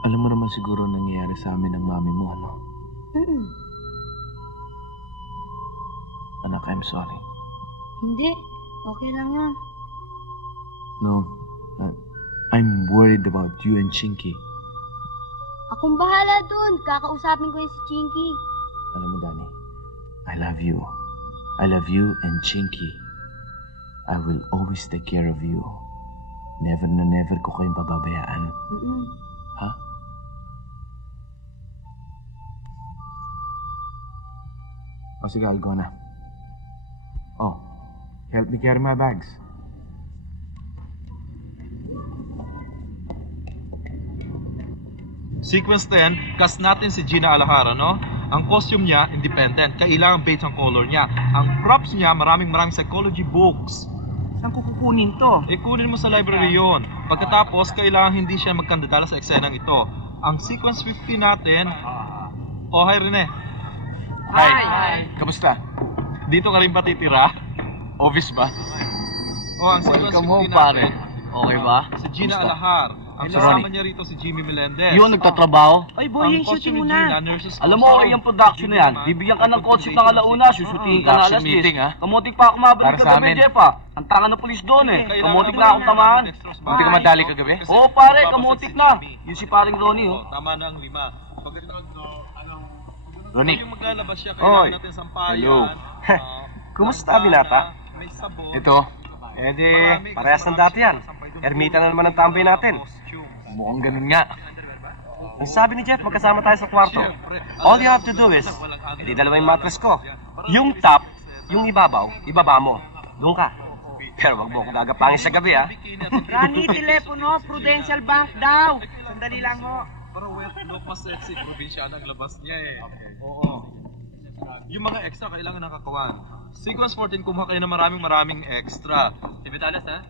Alam mo naman siguro nangyayari sa amin ng mami mo, ano? Anak, I'm sorry. Hindi. Okay lang yun. No, I'm worried about you and Chinky. Akong bahala dun. Kakausapin ko yung si Chinky. Alam mo, Danny, I love you. I love you and Chinky. I will always take care of you. Never na never ko kayong pababayaan. Ha? O sige, I'll go na. Oh, help me carry my bags. Sequence 10, cast natin si Gina Alajara, no? Ang costume niya, independent. Kailangan based ang color niya. Ang props niya, maraming psychology books. Saan ko kukunin to? Kunin mo sa library yon. Pagkatapos, kailangan hindi siya magkandadala sa eksenang ito. Ang sequence 15 natin... Oh, hi Rene. Hi. Kamusta? Dito ka rin ba titira? Office ba? Oh, ang sequence Welcome home, 15 pare. natin. Okay ba? Si Gina Kumusta? Alahar. Ang Hello, kasama Ronnie. niya rito si Jimmy Melendez. Yun, nagtatrabaho. Ay, boy, Ang shooting mo costume ni Gina, na. nurses Alam mo, okay yung production na yan. Bibigyan ka ng costume ng alauna, susutingin ka na Production alas 10. meeting, ha? Kamotik pa ako mabalik Para sa kagabi, amin. Jeff, ha? Ang tanga ng pulis doon, eh. Kamotik na akong tamaan. Hindi ka madali kagabi? Oo, pare, kamotik na. Yun si paring Ronnie, oh. Tama na ang 5. Pagkatapos, Ronnie. yung maglalabas siya, Oy. kailangan natin sampayan. Hello. Kumusta, Binata? May sabon. Ito, Eh di, parehas ng dati yan. Ermita na naman ang tambay natin. mukhang ganun nga. Ang sabi ni Jeff, magkasama tayo sa kwarto. All you have to do is, edi dalawa yung mattress ko. Yung top, yung ibabaw, ibaba mo. Doon ka. Pero wag mo akong gagapangin sa gabi, ha? Rani, telepono, Prudential Bank daw. Sandali lang mo. Para wet look, mas sexy. Probinsyana ang labas niya, eh. Oo. Yung mga extra, kailangan nakakawan. Sequence 14, kumuha kayo ng maraming extra. Si Vitalis, ha?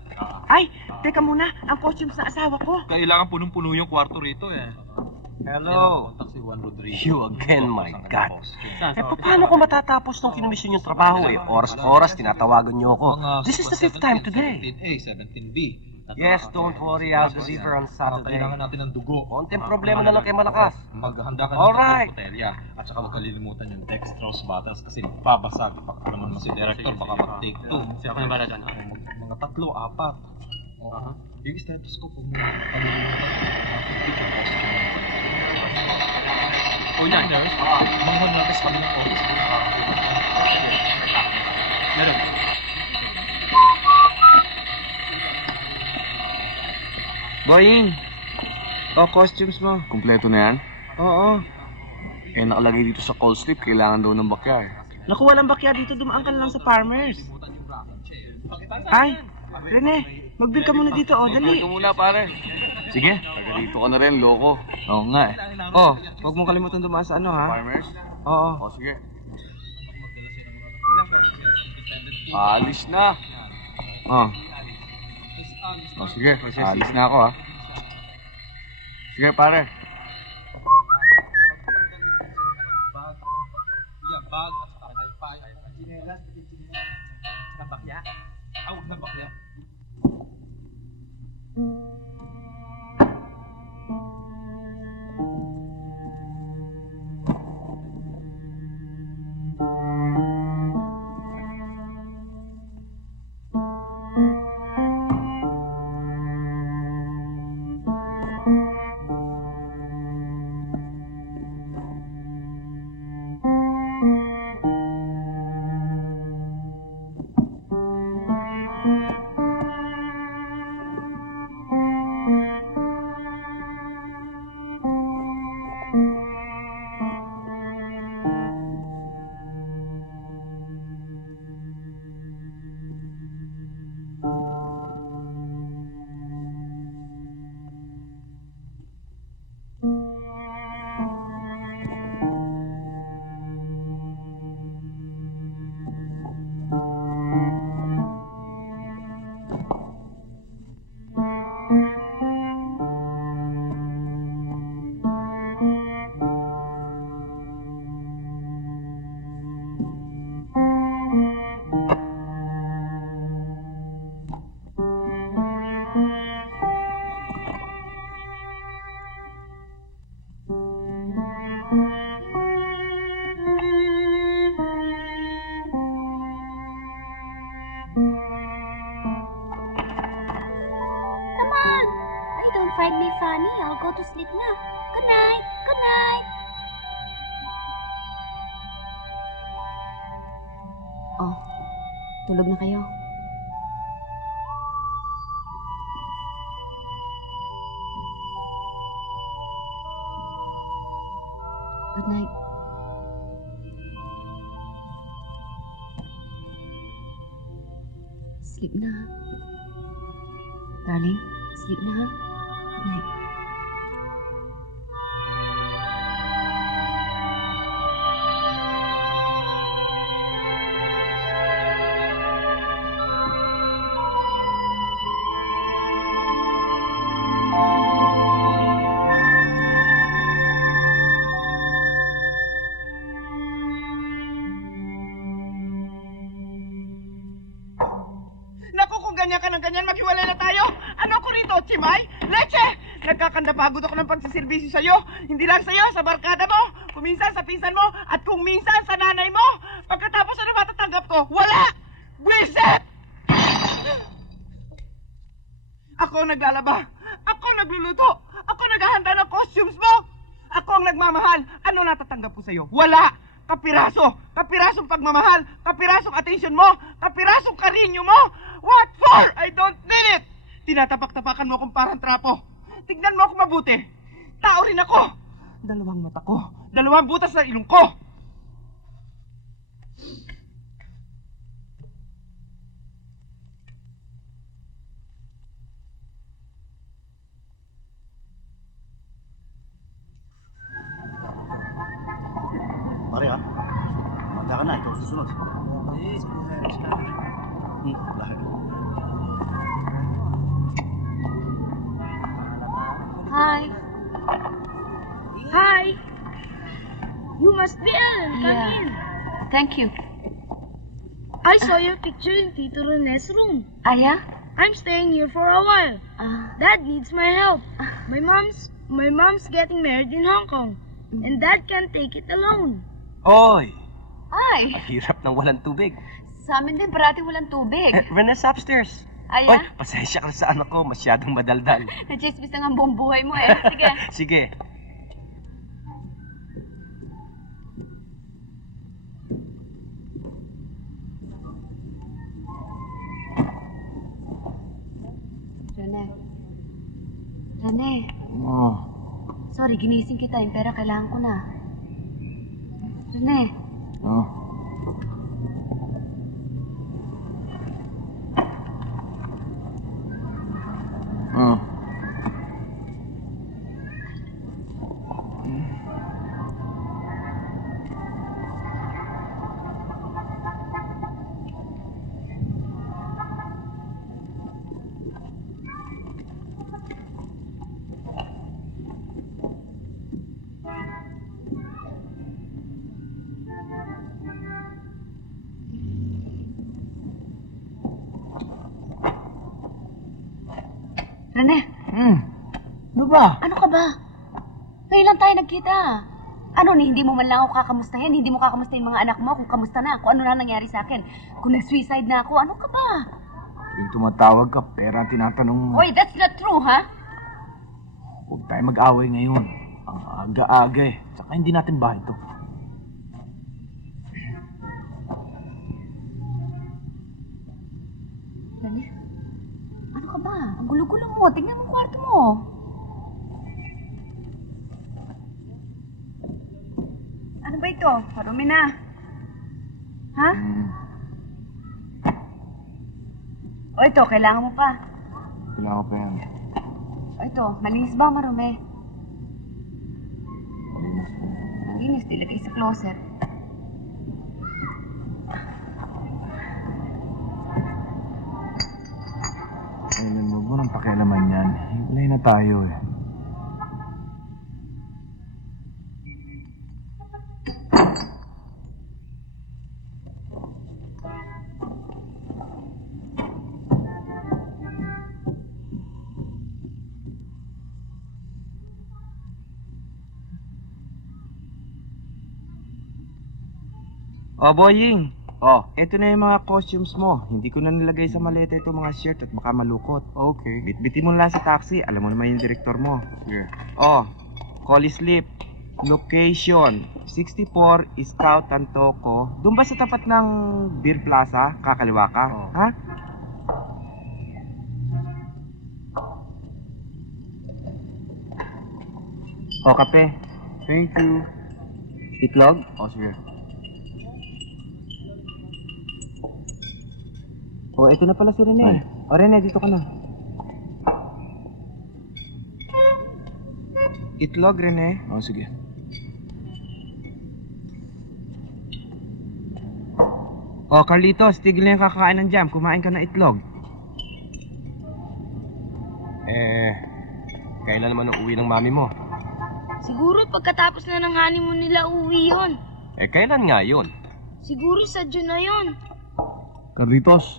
Ay, teka muna. Ang costume sa asawa ko. Kailangan punong-puno yung kwarto rito, eh. Hello. Contact si Juan Rodriguez. You again, my God. Eh, paano ko matatapos nung kinumisyon yung trabaho, eh? Oras-oras, tinatawagan niyo ako. This is the 5th time today. 17A, 17B. Yes, don't worry, I'll deliver on Saturday. Kailangan natin ng dugo. Konting problema na lang kay Malakas. Maghanda ka Alright. ng botelya. At saka huwag kalilimutan yung dextrose bottles kasi babasag. Baka naman si director, baka mag-take 2. Sino ka na ba na dyan? Mga 3, 4. Yung stethoscope, huwag mo kalilimutan. Picture costume. O yan, nurse. Manghon natin sa kabilang office. Meron. Boying! costumes mo. Kumpleto na yan? Oo. Eh, nakalagay dito sa call slip, kailangan daw ng bakya, eh. Naku, walang bakya dito. Dumaan ka na lang sa farmers. Ay, Rene, mag-beer ka muna dito. O, dali. Dito muna, pare. Sige, taga dito ka na rin, loko. Oo nga, eh. Oh, huwag mo kalimutan dumaan sa ano, ha? Farmers? Oo. O, sige. Alis na. Oh. O, sige. Alis na ako, ha. Sige, pare. Bag, wifi, chinelas, nabakya. Huwag nabakya. Find me funny, I'll go to sleep na. Good night! Good night! Oh, tulog na kayo. Good night. Sleep na. Darling, sleep na. Good night. ganyan ka ng ganyan, maghiwalay na tayo. Ano ko rito, Chimay? Leche! Nagkakandapagod ako ng pagsiservisyo sa'yo. Hindi lang sa'yo, sa barkada mo, kuminsan sa pinsan mo, at kung minsan sa nanay mo. Pagkatapos ano matatanggap ko? Wala! Wiset! Ako ang naglalaba. Ako ang nagluluto. Ako ang naghahanda ng costumes mo. Ako ang nagmamahal. Ano natatanggap ko sa'yo? Wala! Kapiraso! Kapirasong pagmamahal! Kapirasong attention mo! Kapirasong karinyo mo! What for? I don't need it! Tinatapak-tapakan mo akong parang trapo. Tignan mo ako mabuti. Tao rin ako. Dalawang mata ko. Dalawang butas na ilong ko. Pare ha, manda ka na, ikaw susunod. Lahat. Hi. Hi. You must be Ellen. Come in. Thank you. I saw your picture in Tito Rene's room. Ah, yeah? I'm staying here for a while. Dad needs my help. My mom's getting married in Hong Kong, and Dad can't take it alone. Oy! Ay, Ang hirap ng walang tubig. sa amin din parati walang tubig. Rene's upstairs. Ay, Oy, pasensya ka sa anak ko. Masyadong madaldal. Nachismis na nga ang buong buhay mo eh. Sige. Sige. Rene. Rene. Oh. Sorry, ginising kita. Yung pera kailangan ko na. Rene. Oh. Oh. Rene. Ano ba? Ano ka ba? Ngayon lang tayo nagkita. Ano ni, hindi mo man lang ako kakamustahin? Hindi mo kakamustahin mga anak mo kung kamusta na ako? Ano na nangyari sa akin? Kung nag-suicide na ako, ano ka ba? Yung tumatawag ka, pera ang tinatanong mo. Hoy, that's not true, ha? Huwag tayo mag-away ngayon. Ang aga-aga eh. Tsaka hindi natin bahay ito. Rene, ano ka ba? Ang gulo-gulo mo. Tingnan mo kwarto mo. Ano ba ito? Parumi na. Ha? O ito, kailangan mo pa. Kailangan ko pa yan. O ito, malinis ba o marumi? Malinis, ilagay sa closet. Kailan mo mo nang pakialaman yan? Hiwalay na tayo eh. Oh, Boying. Oh. Ito na yung mga costumes mo. Hindi ko na nilagay sa maleta ito mga shirt at baka malukot. Okay. Bitbitin mo lang sa taxi. Alam mo naman yung direktor mo. Sige. Oh, call slip. Location. 64 Scout Antoco. Doon ba sa tapat ng Beer Plaza? Kakaliwa ka? Oh. Ha? Oh, kape. Thank you. Itlog? Oh, sige. Oh, ito na pala si Rene. Ay. Oh, Rene, dito ka na. Itlog, Rene. Oh, sige. Oh, Carlitos, tigil na yung kakain ng jam. Kumain ka ng itlog. Kailan naman ang uwi ng mami mo? Siguro pagkatapos na ng honeymoon nila uwi yon. Kailan nga yun? Siguro sa June na yon. Carlitos,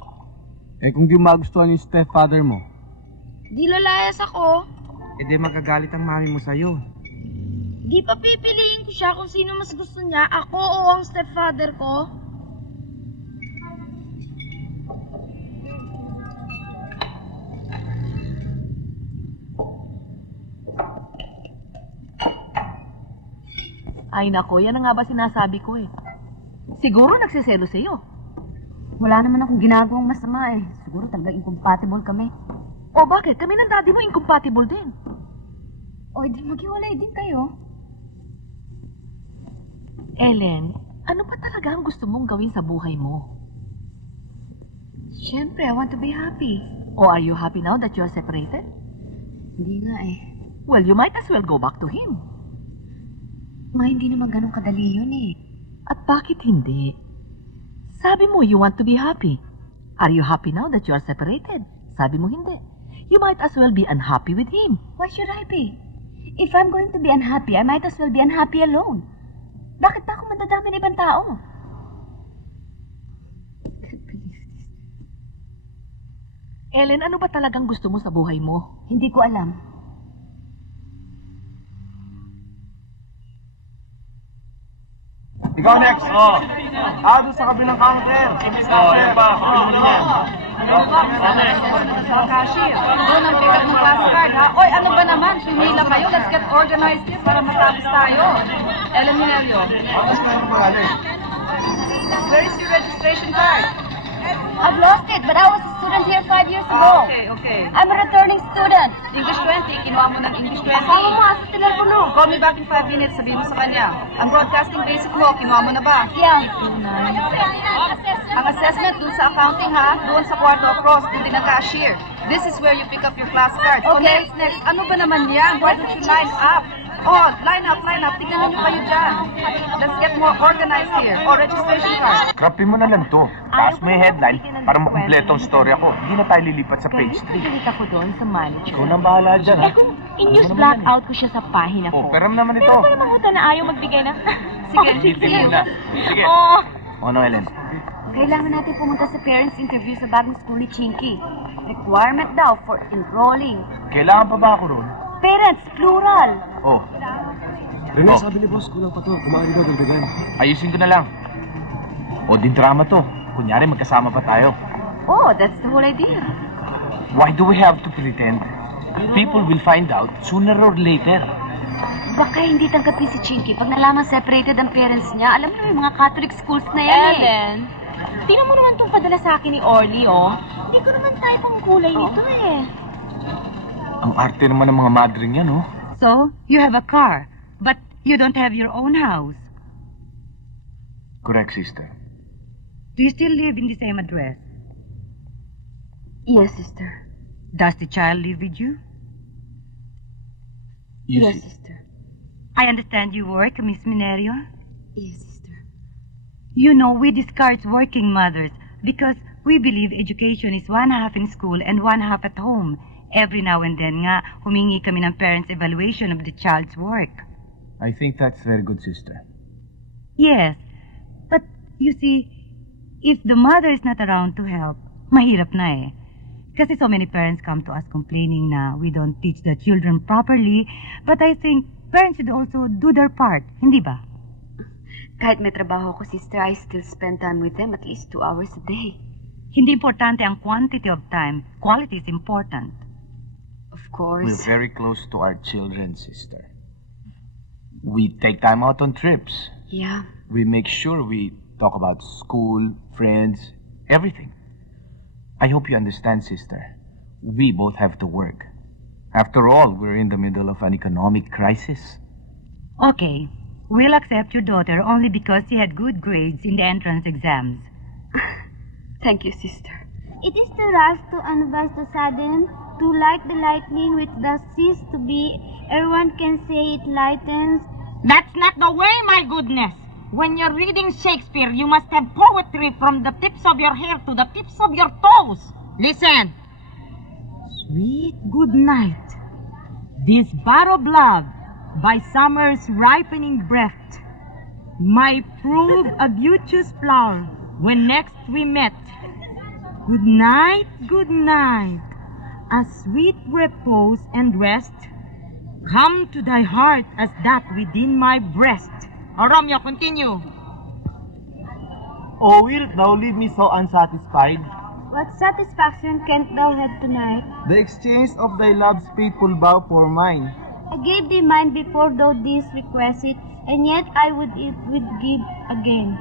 Eh kung di magustuhan yung stepfather mo, Di lalayas ako. E di magagalit ang mami mo sa'yo. Di pa pipiliin ko siya kung sino mas gusto niya, ako o ang stepfather ko. Ay nako, yan na nga ba sinasabi ko eh. Siguro nagsiselo sa'yo. Wala naman akong ginagawang masama eh. Siguro talagang incompatible kami. O bakit? Kami ng daddy mo incompatible din. O di maghiwalay din kayo. Ellen, ano pa talaga ang gusto mong gawin sa buhay mo? Siyempre, I want to be happy. O are you happy now that you're separated? Hindi nga eh. Well, you might as well go back to him. Ma, hindi naman ganun kadali yun eh. At bakit hindi? Sabi mo you want to be happy. Are you happy now that you are separated? Sabi mo hindi. You might as well be unhappy with him. Why should I be? If I'm going to be unhappy, I might as well be unhappy alone. Bakit pa ako mandadami ng ibang tao? Ellen, ano ba talagang gusto mo sa buhay mo? Hindi ko alam. Ikaw next. Doon sa kabilang counter. Yan pa. Kapili mo yan. Sa cashier. Doon ang pick up ng class card, ha? Oy, ano ba naman? Pumila kayo. Let's get organized here para matapos tayo. Ellen Minelio. Where is your registration card? I've lost it, but I was a student here 5 years ago. Okay. I'm a returning student. English 20. Kinuha mo ng English 20. Kasama mo sa telepono. Call me back in 5 minutes. Sabihin mo sa kanya. Ang broadcasting basic mo, kinuha mo na ba? Yeah. Ang assessment dun sa accounting, ha? Doon sa kwarto across, doon din ang cashier. This is where you pick up your class cards. Okay. Next. Ano ba naman yan? Why don't you line up? Oh, line up. Tingnan nyo kayo dyan. Let's get more organized here. Oh, registration card. Scrappin mo na lang to. Taas mo yung headline para makumpleto ang storya ko. Hindi na tayo lilipat sa page 3. Galit ako doon sa manager. Ikaw nang bahala dyan, ha? In-news blackout ko siya sa pahina ko. Oh, peram naman ito. Pero pa namang huta na ayaw magbigay na. Sige, Silipin mo na. Sige. Oo. Ano, Ellen? Kailangan natin pumunta sa parents interview sa bagong school ni Chinky. Requirement daw for enrolling. Kailangan pa ba ako roon? Parents, plural. Oh. Rene, Oh. sabi ni boss, kulang pa to. Kumain daw, dagdagan. Ayusin ko na lang. O, din drama to. Kunyari, magkasama pa tayo. Oh, that's the whole idea. Why do we have to pretend? People will find out sooner or later. Baka hindi tanggapin si Chinky pag nalaman separated ang parents niya. Alam mo na yung mga Catholic schools na yan Ellen, tingnan mo naman itong padala sa akin ni Orly, oh. Hindi ko naman tayo pang kulay nito eh. Ang arte naman ng mga madring yan, oh. So, you have a car, but you don't have your own house. Correct, sister. Do you still live in the same address? Yes, sister. Does the child live with you? Yes, sister. I understand you work, Miss Minerio. Yes, sister. You know, we discourage working mothers because we believe education is one half in school and one half at home. Every now and then nga, humingi kami ng parents' evaluation of the child's work. I think that's very good, sister. Yes, but you see, if the mother is not around to help, mahirap na eh. Kasi so many parents come to us complaining na we don't teach the children properly, but I think parents should also do their part, hindi ba? Kahit may trabaho ko, sister, I still spend time with them at least 2 hours a day. Hindi importante ang quantity of time. Quality is important. Of course. We're very close to our children, sister. We take time out on trips. Yeah. We make sure we talk about school, friends, everything. I hope you understand, sister. We both have to work. After all, we're in the middle of an economic crisis. Okay, we'll accept your daughter only because she had good grades in the entrance exams. Thank you, sister. It is too rash to advise the sudden, to like the lightning which does cease to be. Everyone can say it lightens. That's not the way, my goodness. When you're reading Shakespeare, you must have poetry from the tips of your hair to the tips of your toes. Listen. Sweet good night. This bar of love, by summer's ripening breath, might prove a beauteous flower when next we met. Good night, good night. A sweet repose and rest come to thy heart as that within my breast. Oh, Romeo, continue. Oh, wilt thou leave me so unsatisfied? What satisfaction canst thou have tonight? The exchange of thy love's faithful vow for mine. I gave thee mine before thou didst request it, and yet I would give again.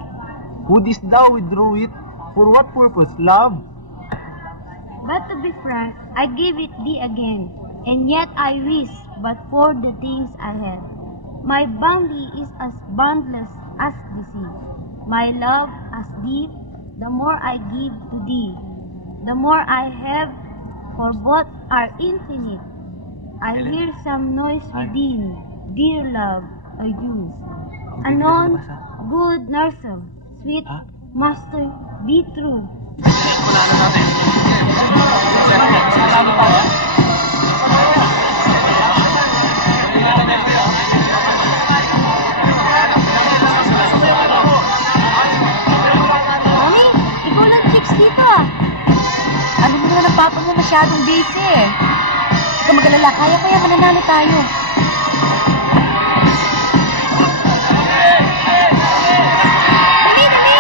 Wouldst thou withdraw it? For what purpose, love? But to be frank, I give it thee again, and yet I wish but for the things I have. My bounty is as boundless as the sea. My love as deep, the more I give to thee, the more I have, for both are infinite. I hear some noise within, dear love, adieu. Anon, good nurse, sweet master, be true. Mami, ikaw lang chicks dito ah. Alam mo naman ang papa mo masyadong busy eh. Huwag ka mag-alala, kaya mananalo tayo. Dali, dali!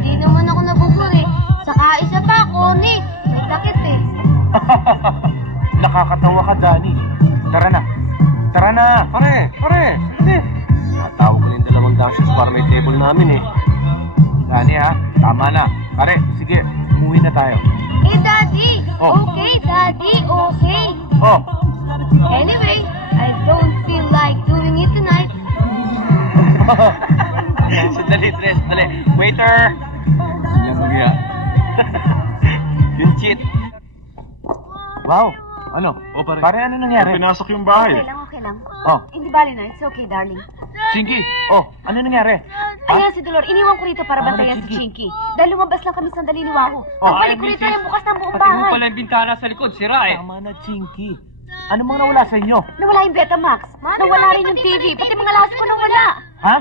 Di naman ako nabubur eh. Saka isa pa, Connie. Nagdakit eh. Nakakatawa ka, Danny. Tara na. Tara na. Pare! Hindi! Natawag ko na yung dalawang dancers para may table namin eh. Danny ha, tama na. Pare, sige, umuwi na tayo. Eh, Daddy! Oh. Okay, Daddy, okay. Oh, Anyway, I don't feel like doing it tonight. Sandali, Tres, dali. Waiter! Langya. Yung cheat. Wow, ano? O pare, Pare, ano nangyari? pinasok yung bahay. Okay lang. Oh, Hindi bali na, it's okay, darling. Chinky, oh, ano nangyari? Ayan si Dolor, iniwan ko rito para Ah, bantayan si Chinky. Chinky. Dahil lumabas lang kami sandali ni Waho. Oh, Pagbalik ko rito yung bukas ng buong Pati mo bahay. pala yung bintana sa likod, sira eh. Tama na, Chinky. Ano mang nawala sa inyo? Nawala yung Betamax. Nawala rin yung TV. Pati mga lawas ko nawala. Ha?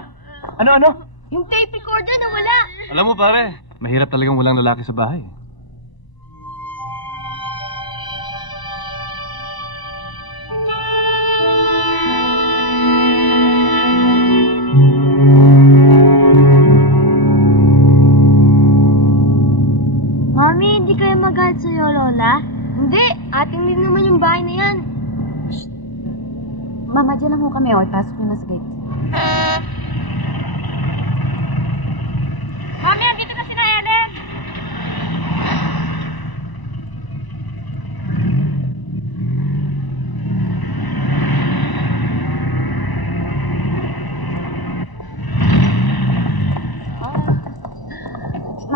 Ano? Yung tape recorder nawala. Alam mo pare, Mahirap talagang walang lalaki sa bahay. Mami, hindi kayo magalit sa'yo, Lola? Hindi, ating din naman yung bahay na yan. Shh. Mama, dyan lang ho kami. O, ipasok nyo na sa gate. Mami, andito na sina Ellen.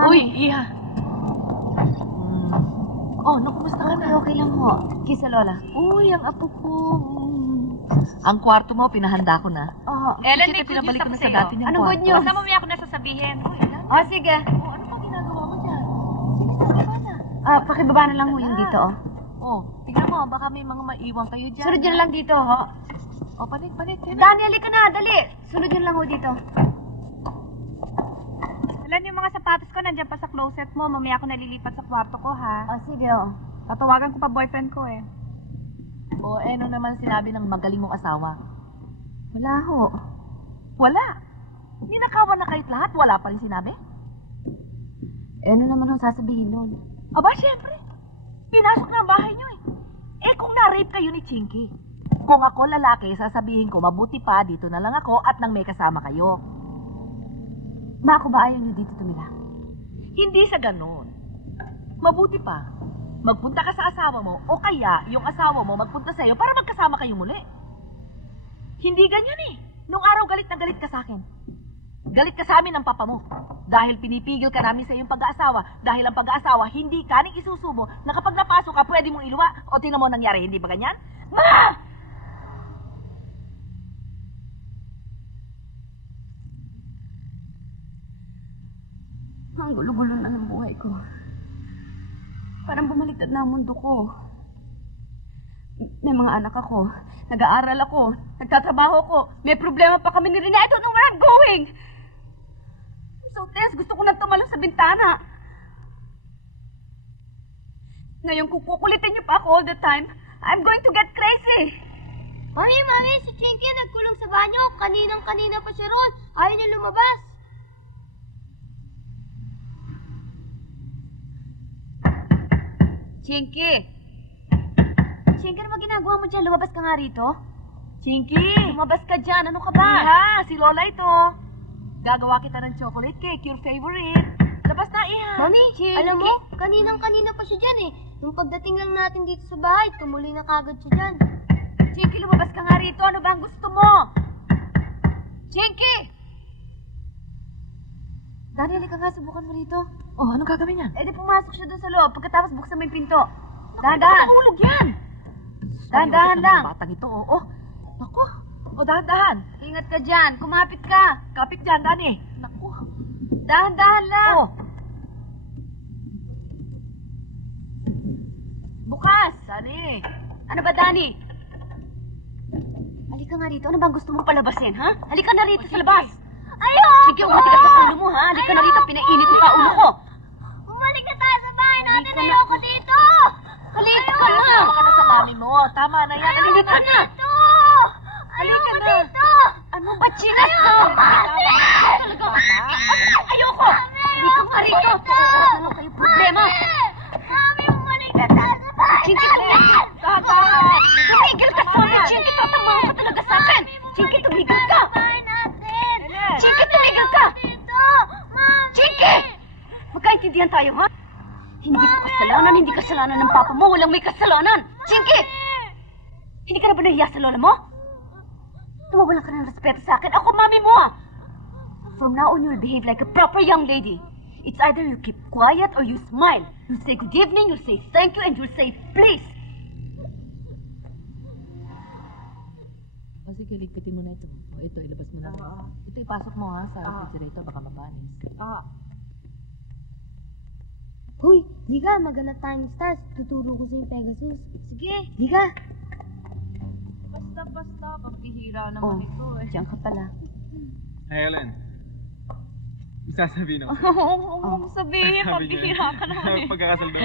Uy, Iha. Oh, kumusta ka na? Okay lang ho. Kisa Lola. Uy, ang apo ko. Ang kwarto mo, pinahanda ko na. Oo. Ellen, may good news ako sa'yo. Anong good news? Basta mamaya ako na sasabihin. Oh, sige. Ano pa ginagawa mo dyan? Pakibaba na lang ho yung dito, oh. Oh, tingnan mo, baka may mga maiwan kayo dyan. Sunod yun lang dito, ho. Oh, panik. Dani, halika na, dali. Sunod yun lang ho dito. Alam yung mga sapatos ko nandiyan pa sa closet mo. Mamaya ako nalilipat sa kwarto ko, ha? Oh, sige, oh. Tatawagan ko pa boyfriend ko, eh. O, ano naman sinabi ng magaling mong asawa? Wala ho. Wala. Ninakawan na kayo't lahat, wala pa rin sinabi? Ano naman ho sasabihin nun? Aba, syempre. Pinasok na ang bahay niyo, eh. Eh, kung na-rape kayo ni Chinky, kung ako lalaki, sasabihin ko, mabuti pa, dito na lang ako at nang may kasama kayo. Ako ba ayaw niyo dito tumira? Hindi sa ganon. Mabuti pa, magpunta ka sa asawa mo o kaya yung asawa mo magpunta sa iyo para magkasama kayo muli. Hindi ganyan eh. Nung araw galit na galit ka sa akin. Galit ka sa amin ng papa mo. Dahil pinipigil ka namin sa iyong pag-aasawa. Dahil ang pag-aasawa, hindi ka ning isusubo na kapag napasok ka, pwede mong iluwa. O tingnan mo nangyari, hindi ba ganyan? Ma! Ang gulo-gulo na ng buhay ko. Parang bumaliktad na ang mundo ko. May mga anak ako, nag-aaral ako, nagtatrabaho ako, may problema pa kami ni Rina. I don't know where I'm going! I'm so tense, gusto ko na tumalon sa bintana. Ngayon kukulitin niyo pa ako all the time, I'm going to get crazy! Mami, si Chinky nagkulong sa banyo. Kaninang-kanina pa siya ron. Ayaw niya lumabas. Chinky! Chinky, ano ba ginagawa mo dyan? Lumabas ka nga rito? Chinky! Lumabas ka dyan. Ano ka ba? Iha, si Lola ito. Gagawa kita ng chocolate cake, your favorite. Labas na, Iha. Mami, Chinky. alam mo, kaninang-kanina pa siya dyan eh. Nung pagdating lang natin dito sa bahay, tumuloy na kagad siya dyan. Chinky, lumabas ka nga rito. Ano ba ang gusto mo? Chinky! Dani, halika nga. Subukan mo rito. Oh, anong gagawin niya? Eh, di pumasok siya doon sa loob. Pagkatapos buksan mo yung pinto. Dahan-dahan. Nakahulog yan. Dahan-dahan lang. Batang ito, oh. Naku. O, dahan-dahan. Ingat ka dyan. Kumapit ka. Kapit dyan, Dani. Naku. Dahan-dahan lang. Oh. Bukas. Dani. Ano ba, Dani? Halika nga rito. Ano bang gusto mong palabasin, ha? Halika na rito sa labas. Ayoko! Sige, umati ka sa ulo mo, ha? Halika na rito. Pinainit mo pa ulo ko. Bumalik na tayo sa bahay natin. Ayoko dito! Halika ka na. Tama ka na sa mami mo. Tama na yan. Halika na. Ayoko dito! Ano ba, chinas ka? Talaga. Ayoko! Hindi ka nga rito. Ano kayo problema? Mami, bumalik na tayo sa bahay Chinky, natin! tumigil ka sa amin! Chinky, tatamahan ka talaga sa akin! Chinky, tumigil ka! Chinky, tumigil ka! Chinky! Magkaintindihan tayo, ha? Hindi ko kasalanan, hindi kasalanan ng papa mo. Walang may kasalanan! Chinky! Hindi ka na ba nahiya sa lola mo? Tumawalan ka ng respeto sa akin. Ako, mami mo, ha? From now on, you'll behave like a proper young lady. It's either you keep quiet or you smile. You say good evening, you say thank you, and you say please. O sige, ligpitin mo na ito. O ito, ilabas mo na. Ito, ipasok mo ha sa refrigerator, baka mapanis. Hoy, Diga, maghanap tayo ng stars. Tuturo ko sa yung Pegasus. Sige, Diga. Basta, pagbihira naman ito, eh. Diyan ka pala. Hey, Ellen. May sasabihin ako. Oo, huwag sabihin, pagbihira ka naman, eh. Pagkakasal daw.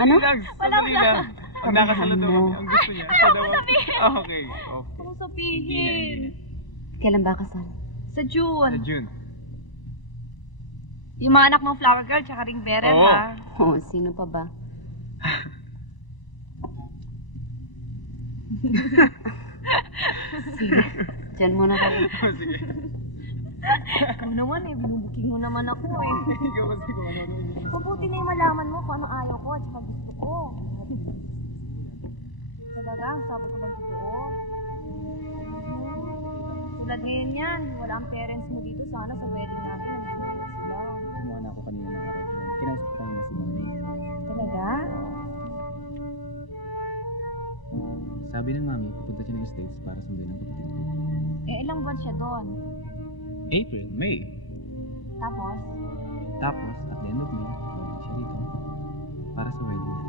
Ano? Sandali lang. Ang nakasal daw kami. Ang gusto niya. Ayaw ko sabihin. Okay. Huwag sabihin. Kailan ba kasal? Sa June. Sa June. Yung mga anak mong flower girl, tsaka ring Beren, Oo. ha? Oo, sino pa ba? Sige, dyan muna ka rin. Sige. Ikaw naman eh, binubuking mo naman ako eh. Ikaw kasi kung ano. Mabuti na yung malaman mo kung ano ayaw ko at saka gusto ko. Talaga, ang sabi ko bang totoo? Tulad ngayon yan, wala ang parents mo dito. Sana sa wedding natin, nandito sila. kumuha na ako kanina ng arreglo. Kinausap ko kanina si Mami. Talaga? Sabi ng Mami, pupunta siya ng States para sunduin ang kapatid ko. Eh, ilang buwan siya doon? April, May. Tapos? Tapos, at the end of May, babalik siya dito para sa wedding natin.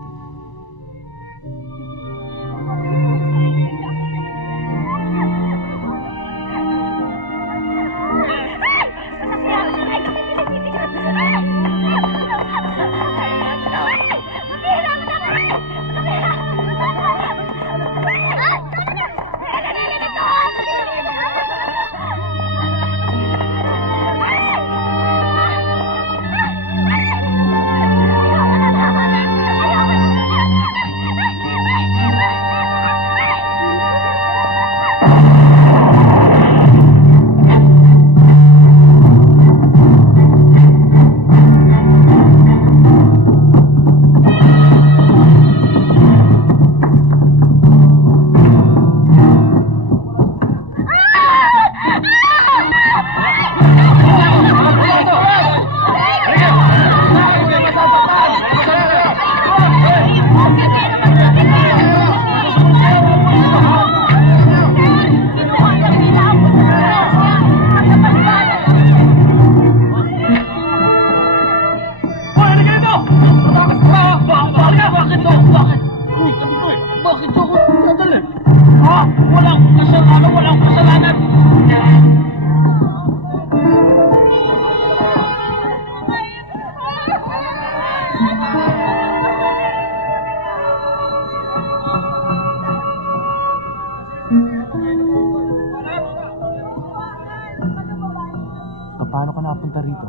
Paano ka napunta rito?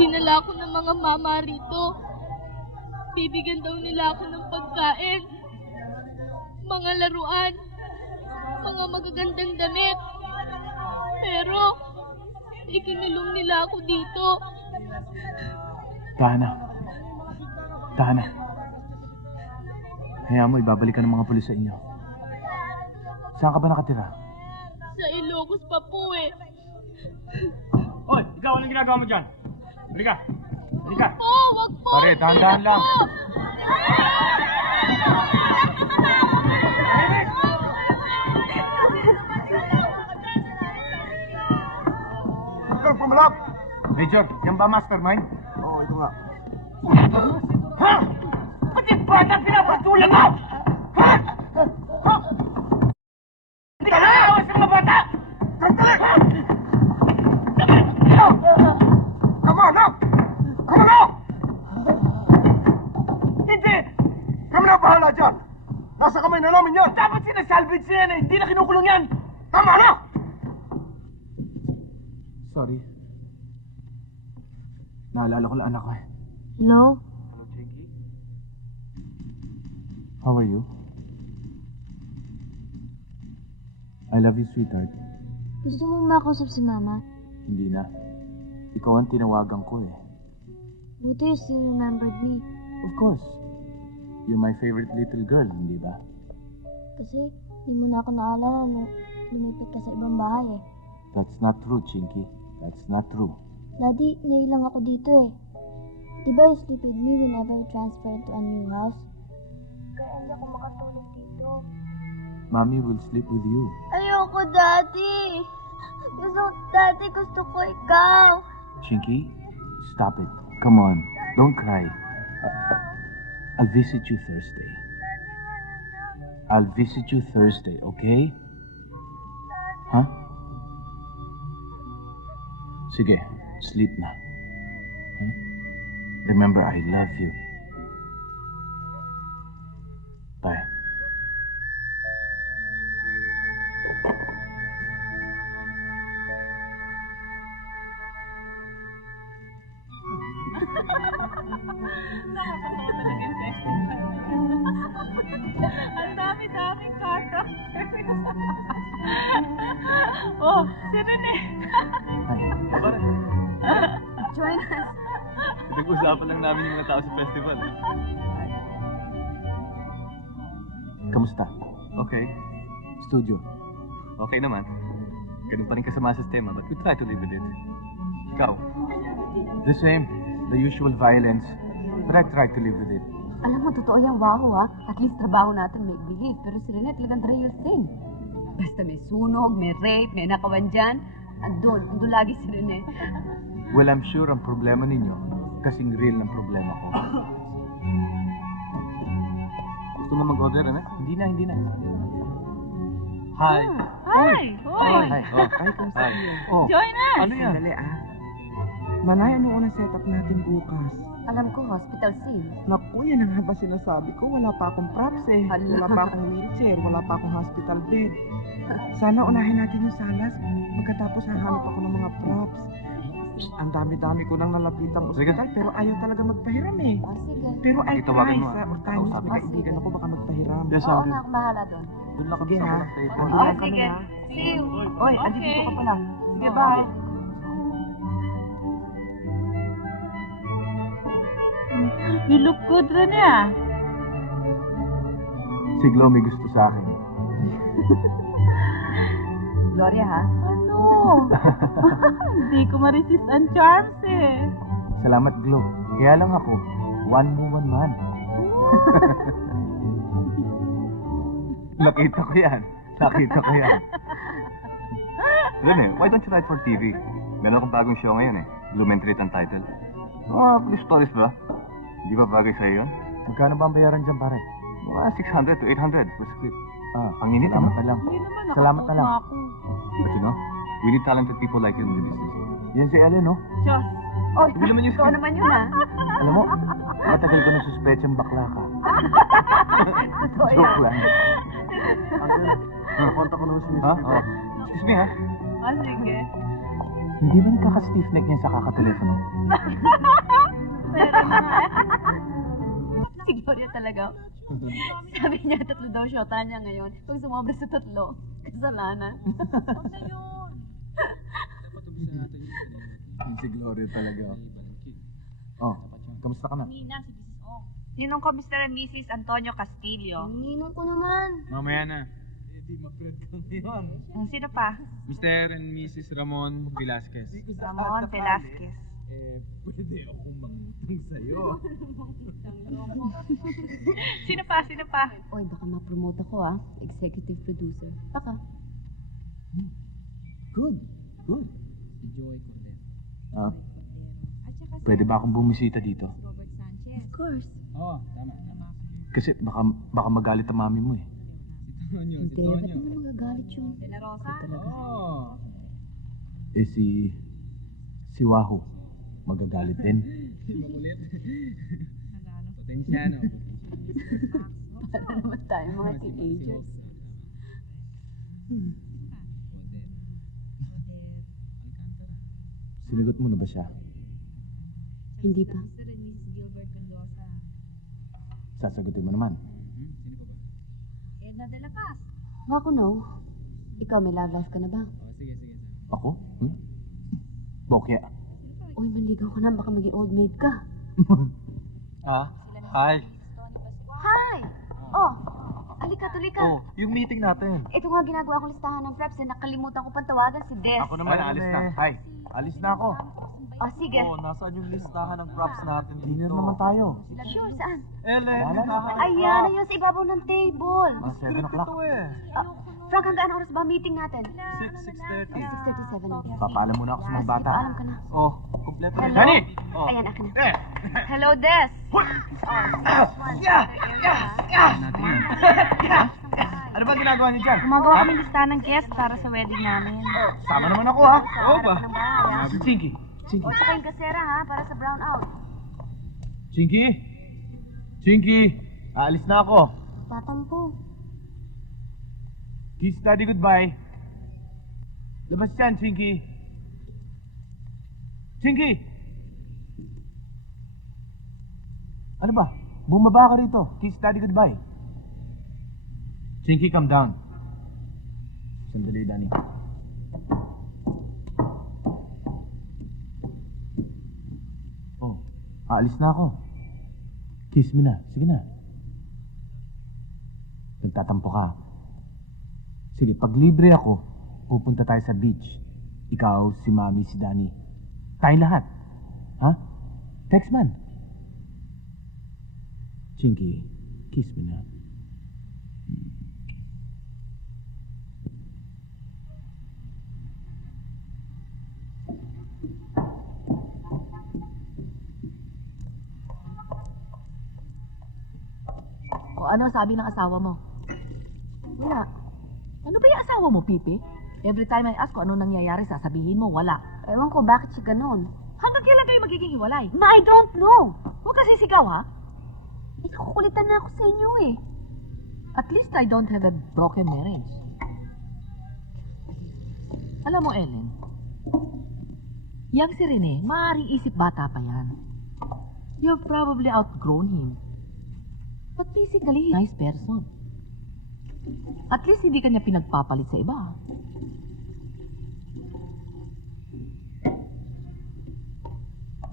Dinala ko ng mga mama rito. Bibigyan daw nila ako ng pagkain, mga laruan, mga magagandang damit. Pero, ikinulong nila ako dito. Dana. Dana. Hayaan mo, ibabalik ka ng mga pulis sa inyo. Saan ka ba nakatira? Sa Ilocos pa po eh. Hoy, ikaw anong ginagawa mo dyan? Halika. Halika. Po, wag po. Pare, dahan-dahan lang. Ikaw, pumalap! Major, yan ba mastermind? Oo, ito nga. Ha? Pati bata pinapatulan mo! Ha? Ha? Hindi ka nakawa sa mga bata! Sandali! Come on, now! Come on, now! Hindi! Kami na bahala dyan! Nasa kamay na namin yan! Dapat sinasalvage na yan eh! Hindi na kinukulong yan! Tama na! Sorry. Naalala ko lang anak ko eh. Hello? How are you? I love you, sweetheart. Gusto mong makausap si Mama? Hindi na. Ikaw ang tinawagan ko eh. Buti you still remembered me. Of course. You're my favorite little girl, hindi ba? Kasi hindi mo na ako naalala nung lumipat ka sa ibang bahay eh. That's not true, Chinky. That's not true. Daddy, nailang ako dito eh. Diba you sleep with me whenever you transfer to a new house? Kaya hindi ako makatulog dito. Mommy will sleep with you. Ayoko, Daddy! Gusto ko ikaw! Chinky, stop it. Come on. Don't cry. I'll visit you Thursday. I'll visit you Thursday, okay? Huh? Sige, sleep na. Huh? Remember, I love you. Bye. Nakakatawa talaga yung texting. Ang dami-daming characters. Oh, si Rene. Join us. Nag-usapan lang namin yung mga tao sa festival. Kamusta? Okay. Studio. Okay naman. Ganun pa rin kasama sa sistema, but we try to live with it. Ikaw, The same. The usual violence. But I try to live with it. Alam mo, totoo yung Wahoo, ha? At least trabaho natin make believe. Pero si Rene talagang the real thing. Basta may sunog, may rape, may nakawan dyan. Andun lagi si Rene. Well, I'm sure ang problema ninyo kasing real ng problema ko. Gusto mo mag-order, ano? Hindi na. Hi. Hi! Hoy! Hi. Hi. Oh, Join us! ano yan? Sandali, Manay, ano unang setup natin bukas? Alam ko, hospital scene. Naku, yan ang nga ba sinasabi ko. Wala pa akong props eh. Hala. Wala pa akong wheelchair. Wala pa akong hospital bed. Sana unahin natin yung salas. Pagkatapos hahanap ako ng mga props. Ang dami-dami ko nang nalapitang ospital pero ayaw talaga magpahiram eh. Sige. Pero I'll Itawagan try mo, sa ah. Ortaños. Kausapin May ka. kaibigan ako baka magpahiram. Yes, Oo Uncle. na, ako bahala doon. Doon lang kami Sige, sa ha? walang tayo. Oh, sige. See you. Oy, andito ka pala. Sige, bye. You look good, Rene, Si Glo may gusto sa akin. Gloria, ha? Ano? Hindi ko ma-resist ang charms eh. Salamat, Glo. Kaya lang ako, one woman man. Nakita ko yan. Rene, why don't you write for TV? Meron akong bagong show ngayon eh. Lumentrit ang title. Police stories ba? Di ba bagay sa'yo yun? Magkano ba ang bayaran dyan, pare? Mga 600 to 800 per script. Ang init, Salamat ano? na lang. Hindi naman, Salamat na lang. nakakaupa ako. But you know, we need talented people like you in the business. Yan si Ellen, no? Diyos. Oy, Hindi naman yung ikaw naman yun, ha? Alam mo, matagal ko na suspetsang bakla ka. Totoo yan. Joke lang. Konta ko na si Mr. Ha? Oh. Excuse me, ha? Sige. Hindi ba nagkaka-stiff neck niya sa kakatelepono? Meron na nga. Si Gloria talaga. Sabi niya, 3 daw shota niya ngayon. Pag sumobra sa 3, kasalanan. Yung si Gloria talaga. Oh, kamusta ka na? Ninong ko, Mr. and Mrs. Antonio Castillo. Ninong ko naman. Mamaya na. Di ma-friend ka ngayon. Sino pa? Mr. and Mrs. Ramon Velasquez. Ramon Velasquez. Pwede akong mangutang sa'yo. Sino pa? Oy, baka ma-promote ako, ha? Executive producer. Baka. Good. Pwede ba akong bumisita dito? Of course. Oo, tama. Kasi baka magalit ang mami mo eh. Hindi, ba't naman magagalit yun? Oo. Eh si Wahoo, magagalit din. Makulit. Potensyano. Para naman tayo mga teenagers. Sinigot mo na ba siya? Hindi pa. Sasagutin mo naman. Ako, no. Ikaw, may love life ka na ba? Ako? Bokya. Uy, manligaw ka na. Baka maging old maid ka. Hi. Hi! Oh, alika, tuloy ka. Oh, yung meeting natin. Ito nga ginagawa kong listahan ng preps eh. Nakalimutan ko pang tawagan si Des. Ako naman, alis na. Hi, alis na ako. Oh, sige. Nasaan yung listahan ng props natin dito? Dinner naman tayo. Sure, saan? Ayan, Ayan, sa ibabaw ng table. 7 o'clock. Frank, hanggang oras ba ang meeting natin? 6:30. 6:37. Papaalam muna ako sa mga bata. Paalam ka na. Oh, kumpleto na. Hello? Ayan, akin na. Hello, Des. Ano ba ginagawa niyo dyan? Gumagawa kami listahan ng guest para sa wedding namin. Sama naman ako ha. Oo ba? Chinky. O, tsaka yung kasera ha, para sa brown out. Chinky, aalis na ako. Tatampo. Kiss daddy goodbye. Labas yan, Chinky. Ano ba? Bumaba ka rito. Kiss daddy goodbye. Chinky, come down. Sandali, Danny. Oh, aalis na ako. Kiss me na. Sige na. Nagtatampo ka. Sige, pag libre ako, pupunta tayo sa beach. Ikaw, si Mami, si Danny. Tayong lahat. Ha? Text man. Chinky, kiss me na. O ano sabi ng asawa mo? Wala. Ano ba yung asawa mo, Pipi? Every time I ask kung ano nangyayari, sasabihin mo, wala. Ewan ko, bakit siya ganun? Hanggang kailan kayo magiging hiwalay? Ma, I don't know. Huwag kasi sigaw, ha? Nakukulitan na ako sa inyo eh. At least I don't have a broken marriage. Alam mo, Ellen, yang si Rene, maaaring isip bata pa yan. You've probably outgrown him. But physically, nice person. At least hindi kanya pinagpapalit sa iba.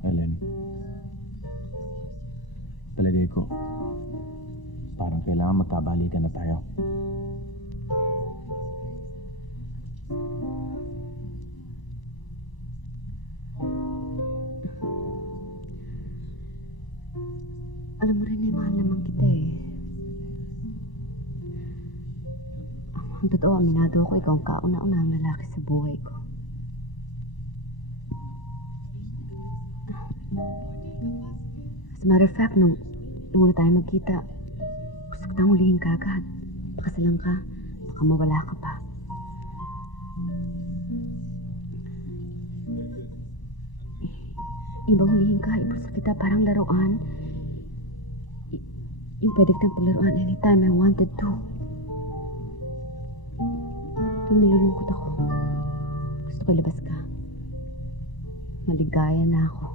Ellen, palagay ko, parang kailangan magkabalikan na tayo. Alam mo rin eh, mahal naman kita eh. Ang totoo, aminado ako, ikaw ang kauna-unahang lalaki sa buhay ko. As a matter of fact, nung una tayo magkita, gusto ko tang hulihin ka agad. Pakasalan ka, baka mawala ka pa. Yung bang hulihin ka, ipusa kita parang laruan. Yung pwede kitang paglaruan anytime I wanted to. Tuwing nalulungkot ako, gusto ko ilabas ka. Maligaya na ako.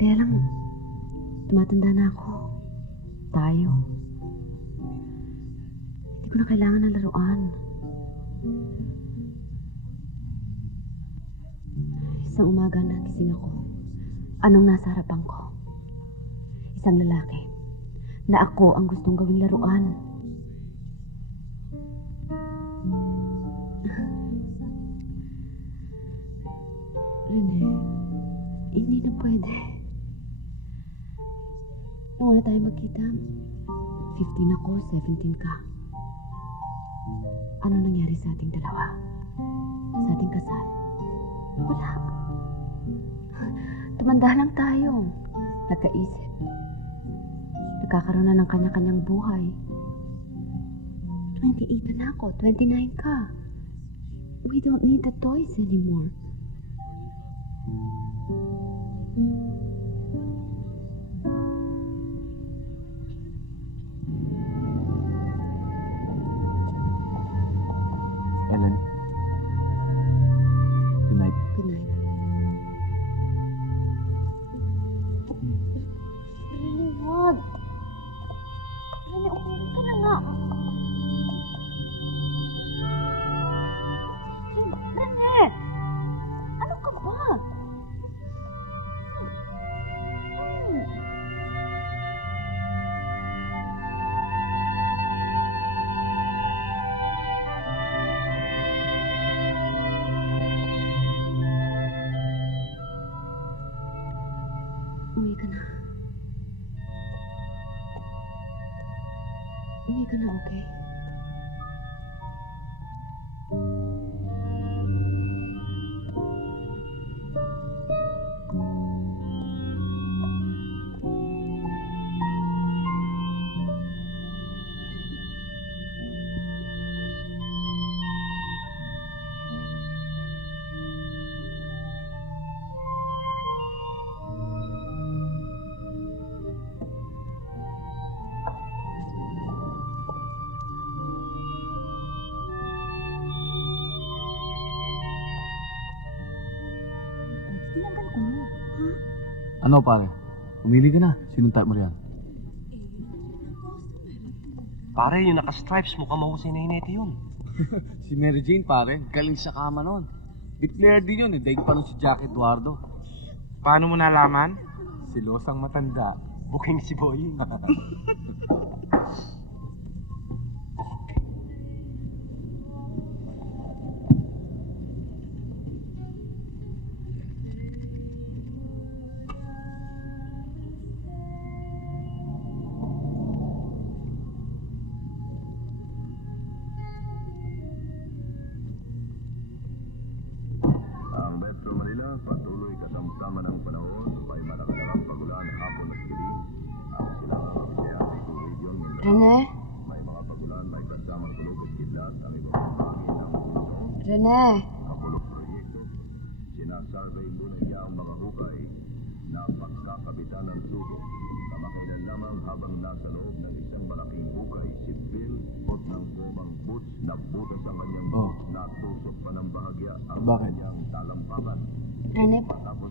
Kaya lang, tumatanda na ako. Tayo. Hindi ko na kailangan ng laruan. Isang umaga na gising ako. Anong nasa harapan ko? Isang lalaki na ako ang gustong gawing laruan. Rene, hindi na pwede. Nung una tayo magkita, 15 ako, 17 ka. Ano nangyari sa ating dalawa? Sa ating kasal? Wala. Tumanda lang tayo. Nagkaisip. Nagkakaroon na ng kanya-kanyang buhay. 28 na ako. 29 ka. We don't need the toys anymore. Ellen. Good night. Good night. Rene, wag. Rene, umuwi ka na nga. Rene! Ano ka ba? Umuwi ka na. Umuwi ka na, okay? Tinanggal ko mo. Ha? Ano pare? Umili ka na. Sinong type mo riyan? Pare, yung naka-stripes, mukhang mahusay na hinete yun. Si Mary Jane pare. Galing sa kama nun. Declared din yun eh. Daig pa nun si Jack Eduardo. Paano mo nalaman? Silosang matanda. Booking si Boy. Manila, patuloy katamtaman ng panahon, may malakalang pagulan hapon at gabi. Ang silang kabisayate ko region, Rene? may mga pagulan, may kasamang kulog at kidlat, ang ibang pangin ng puso. Rene? Kapulong proyekto, sinasurvey muna niya ang mga hukay na pagkakabitan ng sugo. Kamakailan lamang habang nasa loob ng isang malaking hukay, si Bill, bot ng gumang boots, nabutas ang kanyang boots, natusok pa ng bahagya ang kanyang talampakan. Rene,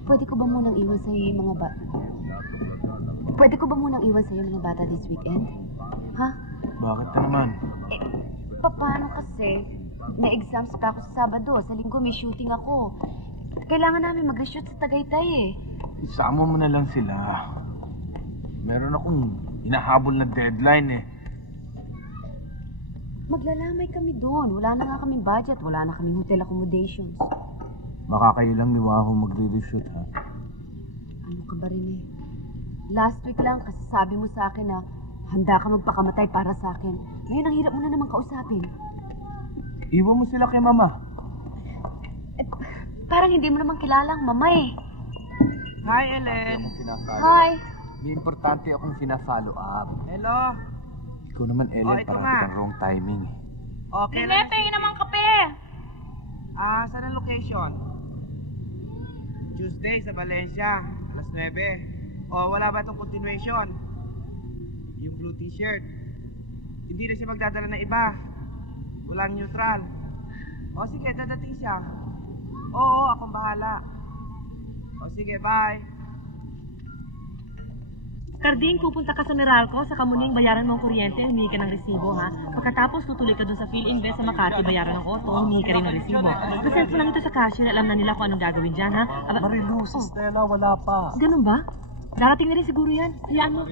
pwede ko ba munang iwan sa'yo yung mga bata? Pwede ko ba munang iwan sa'yo yung mga bata this weekend? Ha? Bakit ka naman? Paano kasi? May exams pa ako sa Sabado. Sa Linggo may shooting ako. Kailangan namin mag-reshoot sa Tagaytay eh. Isama mo na lang sila. Meron akong hinahabol na deadline eh. Maglalamay kami doon. Wala na nga kaming budget. Wala na kaming hotel accommodations. Baka kayo lang ni Waho magre-reshoot ha? Ano ka ba rin eh? Last week lang kasi sabi mo sa akin na handa ka magpakamatay para sa akin. Ngayon ang hirap mo na naman kausapin. Iwan mo sila kay Mama. Parang hindi mo naman kilala ang Mama eh. Hi, Ellen. Hi. May importante akong sinafollow up. Hello. Ikaw naman, Ellen, ito parang nga. kitang wrong timing eh. Okay. Rene, pingin naman kape. Saan ang location? Tuesday sa Valencia, alas 9. Wala ba itong continuation? Yung blue t-shirt. Hindi na siya magdadala ng iba. Walang neutral. Sige, dadating siya. Oo, akong bahala. Sige, bye. Carding, pupunta ka sa Meralco, sa Kamuning, bayaran mo ang kuryente, humingi ka ng resibo, ha? Pagkatapos, tutuloy ka dun sa PhilInvest sa Makati, bayaran ng auto, humingi ka rin ng resibo. Present mo lang ito sa cashier, alam na nila kung anong gagawin dyan, ha? Marilu, si Stella, wala pa. Ganun ba? Darating na rin siguro yan. Hayaan mo.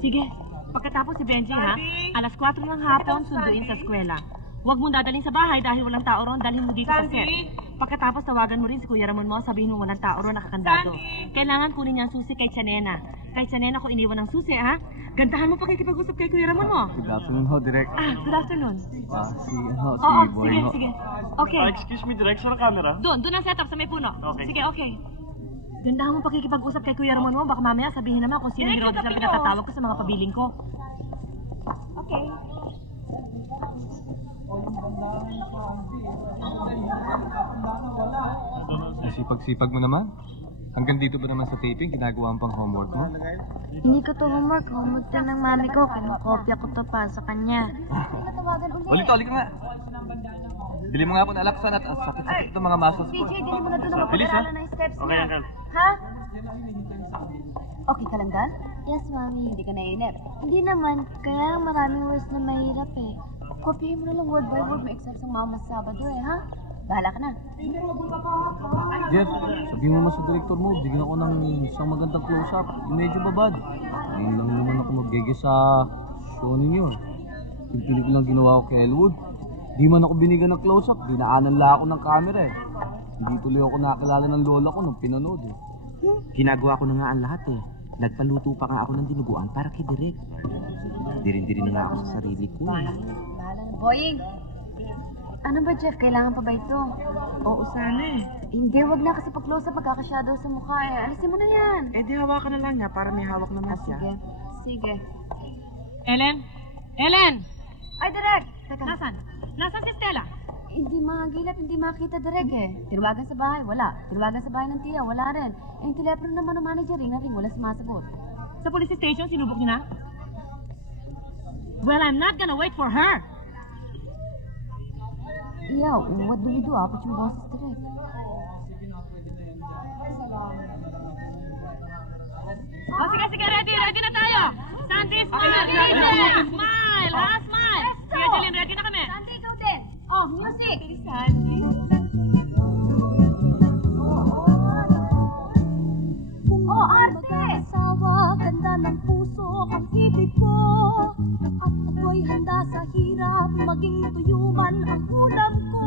Sige. Pagkatapos si Benji, ha? Alas 4 ng hapon, sunduin sa eskwela. Huwag mong dadalhin sa bahay dahil walang tao ron, dalhin mo dito sa set. Pagkatapos, tawagan mo rin si Kuya Ramon mo, sabihin mo walang tao ron, nakakandado. Kailangan kunin niya ang susi kay Chanena. Kay Chanena ko iniwan ng susi, ha? Gantahan mo pakikipag-usap kay Kuya Ramon mo. Good afternoon ho, Direk. Good afternoon. Si Boy sige, ho. sige. Okay. Excuse me, Direk, sa camera? Doon ang setup sa may puno. Okay. Sige, okay. Gandahan mo pakikipag-usap kay Kuya Ramon mo, baka mamaya sabihin naman kung sino yung Rodis ang pinatatawag ko sa mga pabiling ko. Okay. Sipag-sipag mo naman. Hanggang dito ba naman sa taping, ginagawa pang homework mo? Hindi ko to homework. Homework to ng mami ko. Kinokopya ko to para sa kanya. Ulit, ka nga. Bili mo nga po na alaksan at sakit-sakit ng mga muscles ko. PJ, dili mo na doon ang Bilis, ha? mapag-aralan ng steps Okay, niya. Uncle. Ha? Okay ka lang, Dan? Yes, mami. Hindi ka naiinip. Hindi naman. Kaya lang maraming words na mahirap eh. Kopyahin mo na lang word by word. May exam sa mama sa Sabado eh, ha? Bahala ka na. Jeff, sabihin mo sa director mo, bigyan ako ng isang magandang close-up. Yung medyo babad. Ngayon lang naman ako magiging sa show ninyo. Yung pelikulang ginawa ko kay Elwood, di man ako binigyan ng close-up, dinaanan lang ako ng camera eh. Hindi tuloy ako nakilala ng lola ko nung pinanood eh. Ginagawa ko na nga ang lahat eh. Nagpaluto pa nga ako ng dinuguan para kay Direk. Dirin-dirin nga ako sa sarili ko eh. Bahala na. Boying! Ano ba, Jeff? Kailangan pa ba ito? Oo, sana eh. Hindi, wag na kasi pag-close up, magkakashadow sa mukha eh. Alisin mo na yan. Di hawakan na lang niya para may hawak naman siya. Sige. Sige. Ellen? Ellen! Ay, Direk! Teka. Nasaan? Nasaan si Stella? Hindi magilap, hindi makita Direk eh. Tinawagan sa bahay, wala. Tinawagan sa bahay ng tiya, wala rin. Eh, yung telepono naman ng manager, ring na ring, wala sumasagot. Sa police station, sinubok niyo na? Well, I'm not gonna wait for her. Yeah, what do we do? Apat yung boses Direk. Sige, ready na tayo. Sandy, smile! Smile, ha? Smile! Sige, Jeline, ready na kami. Sandy, ikaw din. Oh, music! Sandy. Oh, arte! Mag-asawa, ganda ng puso ang ibig ko. At ako'y handa sa hirap, maging tuyuman ang ulam ko.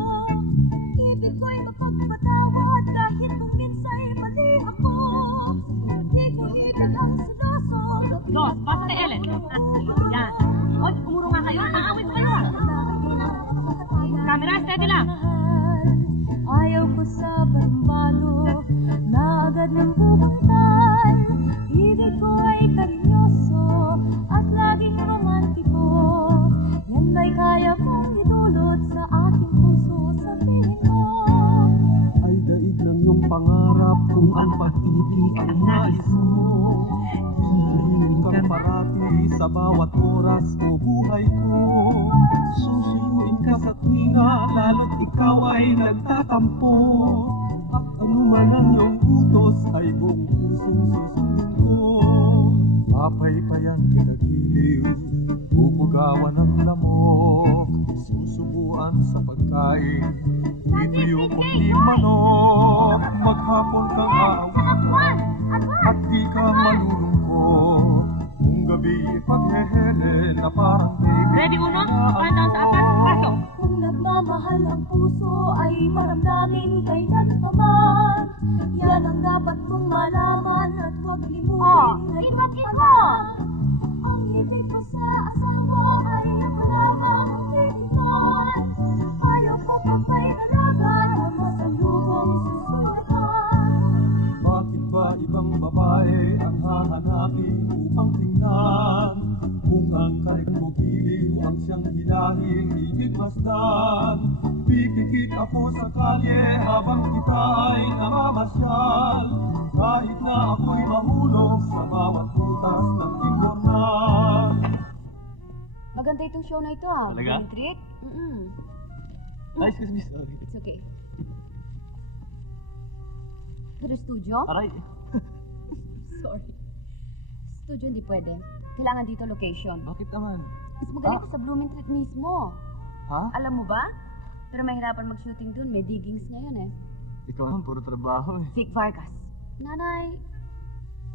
Ibig ko'y mapagpatawad kahit kung minsa'y mali ako. Di ko ibig ang sinosog. Dos, pasa kay Ellen. Yan. Oy, umuro nga kayo. Ang-awit kayo. Camera, steady lang. Ayaw ko sa barbado, agad ng bubuktan. Ibig ko ay karinyoso at laging romantiko. Yan ba'y kaya kong idulot sa aking puso? Sabihin mo. Ay daig ng iyong pangarap kung ang pag-ibig ang nais mo. Hihingin kang parati sa bawat oras o buhay ko. Susuyuin ka sa tuwinga, lalo't ikaw ay nagtatampo. At anuman ang iyong utos ay buong pusong susundin ko. Papaypayan kita giliw, pupugawan ng lamok. Susubuan sa pagkain, ituyo kundi manok. Maghapon kang aawin at di ka malulungkot. Kung gabi paghehele na parang baby. Ready, uno? Countdown sa 4, pasok! Kung nagmamahal ang puso ay maramdamin kailanpaman. Yan ang dapat mong malaman at huwag limutin na ipagpalan. Ang ibig ko sa asawa ay ako lamang ang titipan. Ayaw ko pa pa'y dalaga na masalubong susunatan. Bakit ba ibang babae ang hahanapin upang tingnan? Kung ang kailan mo giliw ang siyang hilahin, ibig masdan. Pipikit ako sa kalye habang kita ay namamasyal. Kahit na ako'y mahulog sa bawat butas ng timbornan. Maganda itong show na ito ah. Talaga? Yung treat? Ay, excuse me, sorry. It's okay. To the studio? Aray. Sorry. Studio hindi pwede. Kailangan dito location. Bakit naman? Mas magaling ko sa Blooming Treat mismo. Ha? Alam mo ba? Pero mahirapan mag-shooting dun. May diggings ngayon eh. Ikaw naman, puro trabaho eh. Vic Vargas. Nanay,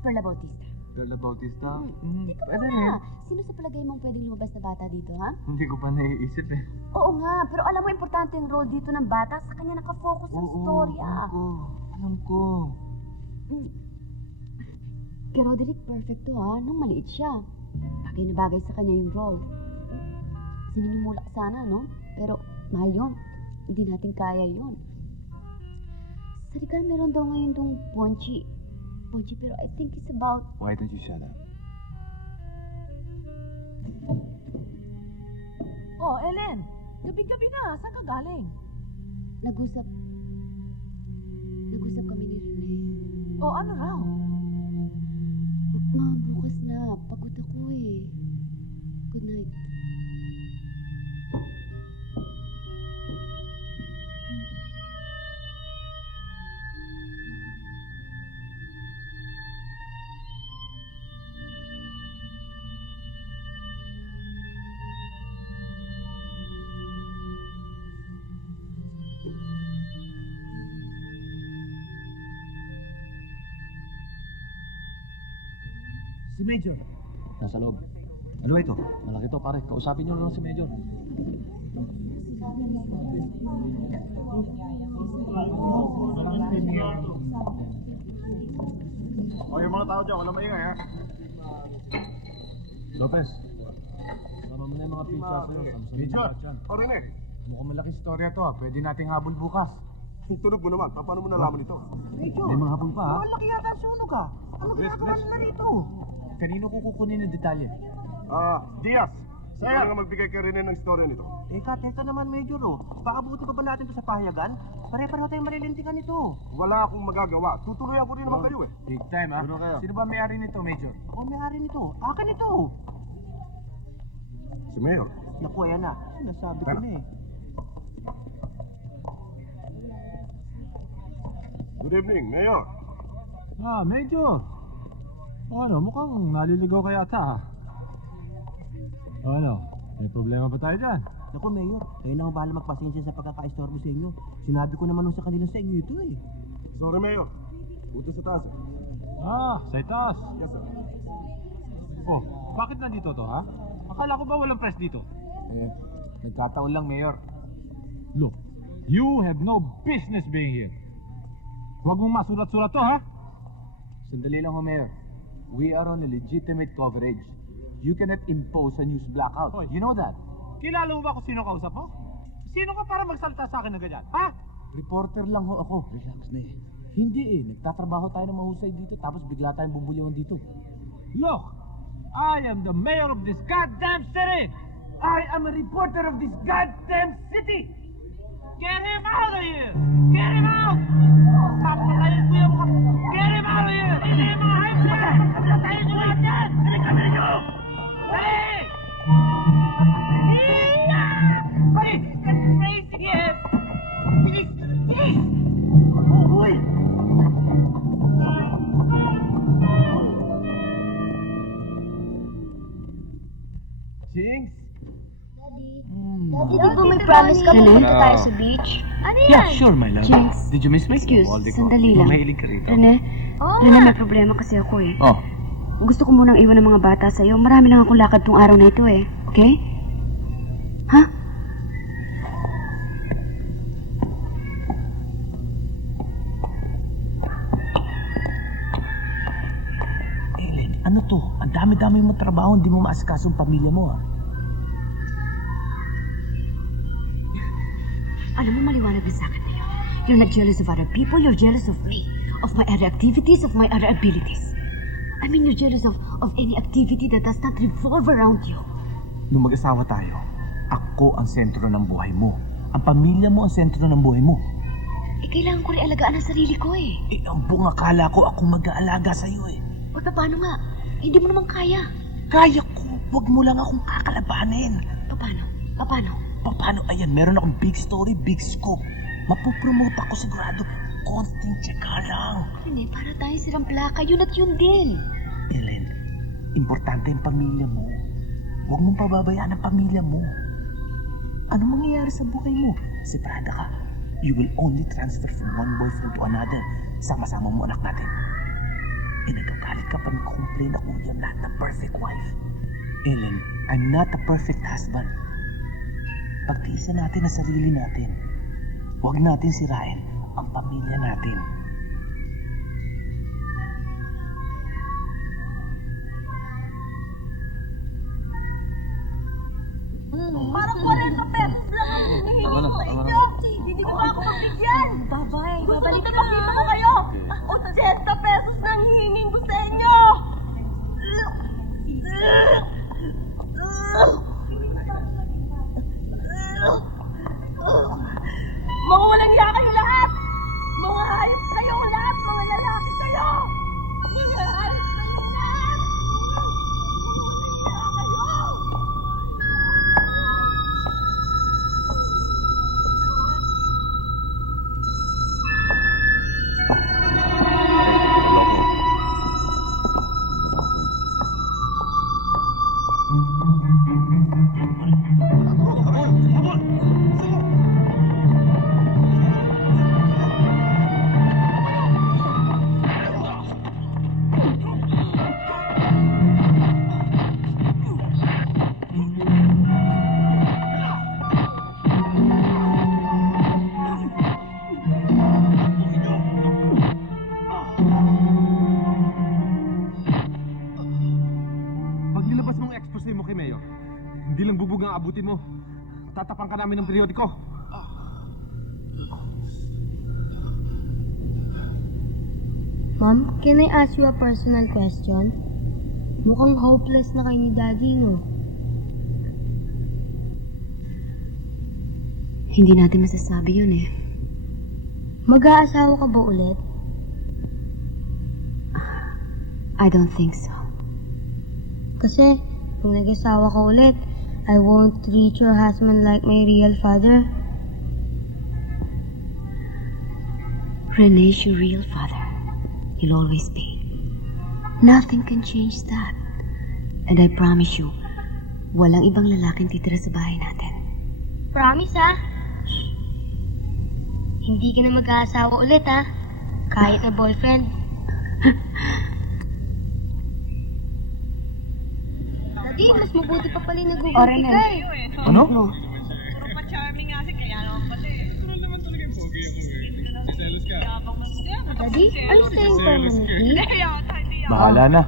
Perla Bautista. Perla Bautista? Ikaw Pwede na. rin. Sino sa palagay mong pwedeng lumabas na bata dito, ha? Hindi ko pa naiisip eh. Oo nga, pero alam mo, importante yung role dito ng bata. Sa kanya nakafocus ang storya. Alam ko. Kay Roderick, perfect to ha, nung maliit siya. Bagay na bagay sa kanya yung role. Sinimulak sana, no? Pero mahal yun. Hindi natin kaya yun. Sa Regal, meron daw ngayon tong Ponchi. Ponchi, pero I think it's about... Why don't you shut up? Oh, Ellen! Gabi-gabi na. Saan ka galing? Nag-usap kami ni Rene. Oh, ano raw? Ma, bukas na. Pagod ako eh. Good night. Si Major. Nasa loob. Ano ba ito? Malaki to, pare. Kausapin niyo lang si Major. O, yung mga tao dyan, walang maingay ha. Lopez. Sama mo na yung mga pizza sa'yo. Major! O, Rene! Mukhang malaking storya to ha. Pwede nating habol bukas. Tunog mo naman. Paano mo nalaman ito? Major! May mga habol pa ha. Malaki yata ang sunog ah. Ano ginagawa nila rito? Kanino ko kukunin ng detalye? Diaz! Sa'yo nga magbigay kay Rene ng storya nito. Teka naman, Major oh. Paabuti pa ba natin to sa pahayagan? Pare-pareho tayong malilintikan ito. Wala akong magagawa. Tutuloyan ko rin naman kayo eh. Big time ha. Ano kayo? Sino ba may-ari nito, Major? Ako may-ari nito. Akin ito. Si Mayor. Naku, ayan na. Nasabi ko na eh. Good evening, Mayor. Major. Ano, mukhang naliligaw ka yata ha. Ano, may problema ba tayo dyan? Naku, Mayor. Kayo na ang bahala magpasensya sa pagkaka-istorbo sa inyo. Sinabi ko naman nung sa kanila sa inyo ito eh. Sorry, Mayor. Utos sa taas. Sa itaas. Yes, sir. Oh, bakit nandito to ha? Akala ko ba walang press dito? Nagkataon lang, Mayor. Look, you have no business being here. Huwag mong masulat-sulat to ha? Sandali lang ho, Mayor. We are on a legitimate coverage. You cannot impose a news blackout. Hoy. You know that? Kilala mo ba kung sino kausap mo? Sino ka para magsalita sa akin ng ganyan, ha? Reporter lang ho ako. Relax na eh. Hindi eh. Nagtatrabaho tayo ng mahusay dito tapos bigla tayong bubulyawan dito. Look, I am the mayor of this goddamn city. I am a reporter of this goddamn city. Get him out of here! Get him out! Papatayin ko yung mga... Get him out of here! Hindi yung mga hype na! Papatayin ko lahat yan! Dali ka nyo! Dali! Dali! That's crazy! Yes! Bilis! Bilis! Uy! Jinx? Daddy, di ba may promise ka pupunta tayo sa beach? Ano yan? Yeah, sure, my love. Jinx. Did you miss me? Excuse, All the sandali lang. Mahilig ka rito. Rene, Rene, may problema kasi ako eh. Oh. Gusto ko munang iwan ng mga bata sa'yo. Marami lang akong lakad tong araw na ito eh. Okay? Ha? Ellen, ano to? Ang dami-dami mo trabaho, hindi mo maasikaso ang pamilya mo ah. Alam mo, maliwanag na sa akin na yun. You're not jealous of other people, you're jealous of me. Of my other activities, of my other abilities. I mean, you're jealous of any activity that does not revolve around you. Nung mag-asawa tayo, ako ang sentro ng buhay mo. Ang pamilya mo ang sentro ng buhay mo. Eh, kailangan ko rin alagaan ang sarili ko eh. Eh, ang buong akala ko akong mag-aalaga sa'yo eh. O, paano nga? Hindi mo naman kaya. Kaya ko. Huwag mo lang akong kakalabanin. Paano? Paano? Paano? Ayan, meron akong big story, big scope. Mapupromote ako sigurado. Konting tsaka lang. Rene, para tayo sirang plaka. Yun at yun din. Ellen, importante ang pamilya mo. Huwag mong pababayaan ang pamilya mo. Anong mangyayari sa buhay mo? Separada ka. You will only transfer from one boyfriend to another. Sama-sama mo anak natin. E nagkagalit ka pa rin complain ako yung not the perfect wife. Ellen, I'm not a perfect husband. Pagtiisan natin ang sarili natin. Huwag natin sirain ang pamilya natin. Parang 40 pesos lang ang hinihingi ko sa inyo. Hindi na ba ako mabigyan? Babay, Gusto babalik na ka. makita ko kayo. 80 pesos na ang hihingin ko sa inyo. Mga walang hiya kayo lahat. Mga hayop kayo lahat. Mga lalaki kayo. Mga hayop kayo lahat. Mga walang hiya kayo. Pag nilabas mong expose mo kay Mayor, hindi lang bubog ang abutin mo. Tatapang ka namin ng periodiko. Mom, can I ask you a personal question? Mukhang hopeless na kayo ni Daddy, no? Hindi natin masasabi yun eh. Mag-aasawa ka ba ulit? I don't think so. Kasi, kung nag-asawa ka ulit, I won't treat your husband like my real father. Rene's your real father. He'll always be. Nothing can change that. And I promise you, walang ibang lalaking titira sa bahay natin. Promise, ha? Hindi ka na mag-aasawa ulit, ha? Kahit na boyfriend. Daddy, mas mabuti pa pala nag-ugulpi ka eh. Ano? Pa-charming nga kasi kaya naman pala eh. Natural naman talaga yung pogi ako eh. Siselos ka. Daddy, are you staying permanently? Bahala na.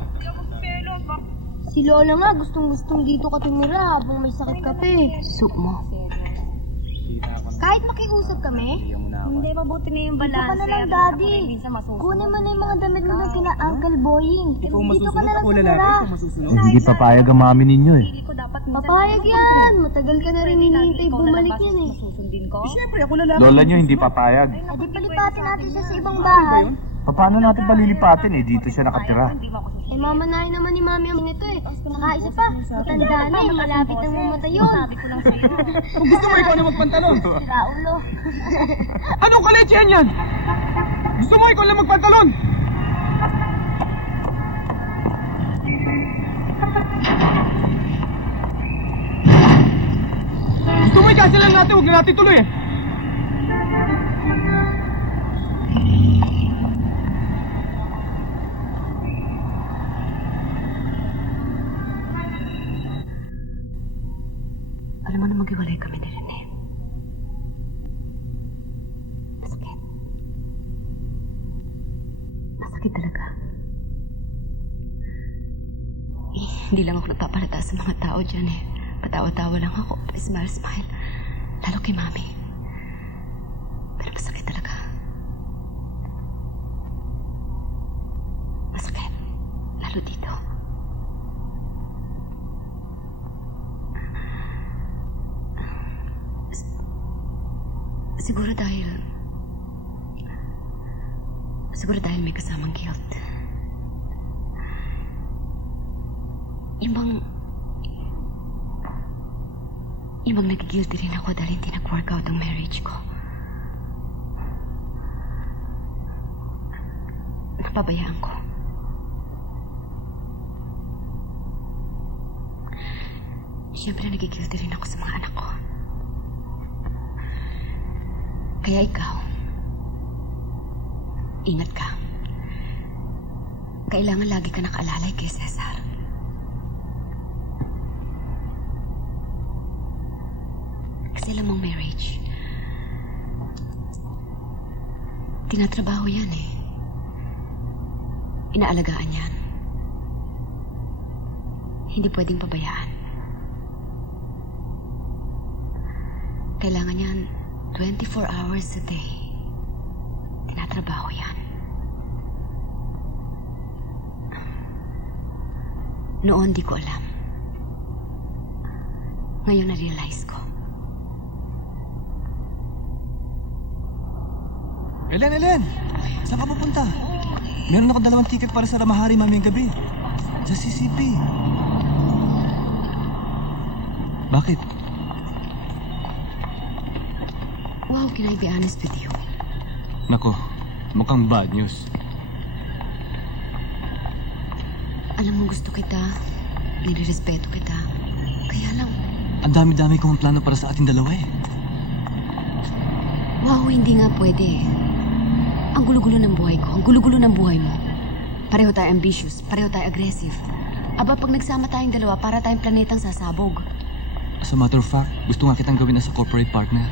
Si Lola nga, gustong-gustong dito ka tumira habang may sakit ka pa eh. Soup mo. Kahit makiusap kami? Hindi, mabuti na yung Dito ka na lang, Daddy. Kunin mo na yung mga damit mo ng kina Uncle Boying. Dito ka na lang tumira. Hindi papayag ang mami ninyo eh. Papayag yan. Matagal ka na rin hinihintay bumalik yan eh. Siyempre, ako lalaki. Lola nyo hindi papayag. Adi palipatin natin siya sa ibang bahay. Paano natin palilipatin eh? Dito siya nakatira. Eh, mamanahin naman ni Mami ang nito eh. Saka isa pa, matanda na eh. Malapit nang mamatay yun. Kung gusto mo, ikaw na magpantalon. Sira ulo. Anong kalechehan yan? Gusto mo, ikaw lang magpantalon. Gusto mo, i-cancel lang natin. Huwag na natin tuloy eh. Alam mo na maghiwalay kami ni Rene. Masakit. Masakit talaga. Hindi lang ako nagpapalata sa mga tao dyan eh. Patawa-tawa lang ako. Smile. Lalo kay Mami. Pero masakit talaga. Masakit. Lalo dito. Siguro dahil may kasamang guilt. Yung bang nagigilty rin ako dahil hindi nag-workout ang marriage ko. Napabayaan ko. Siyempre nagigilty rin ako sa mga anak ko. Kaya ikaw, ingat ka. Kailangan lagi ka nakaalalay kay Cesar. Kasi alam mong marriage, tinatrabaho yan eh. Inaalagaan yan. Hindi pwedeng pabayaan. Kailangan yan 24 hours a day. Tinatrabaho yan. Noon di ko alam. Ngayon na-realize ko. Ellen! Saan ka pupunta? Meron ako 2 ticket para sa Ramahari mamayang gabi. Sa CCP. Bakit? Wow, can I be honest with you? Nako, mukhang bad news. Alam mo, gusto kita. Nilirespeto kita. Kaya lang... Ang dami-dami kong plano para sa ating dalawa eh. Wow, hindi nga pwede. Ang gulo-gulo ng buhay ko. Ang gulo-gulo ng buhay mo. Pareho tayo ambitious. Pareho tayo aggressive. Aba, pag nagsama tayong dalawa, para tayong planetang sasabog. As a matter of fact, gusto nga kitang gawin as a corporate partner.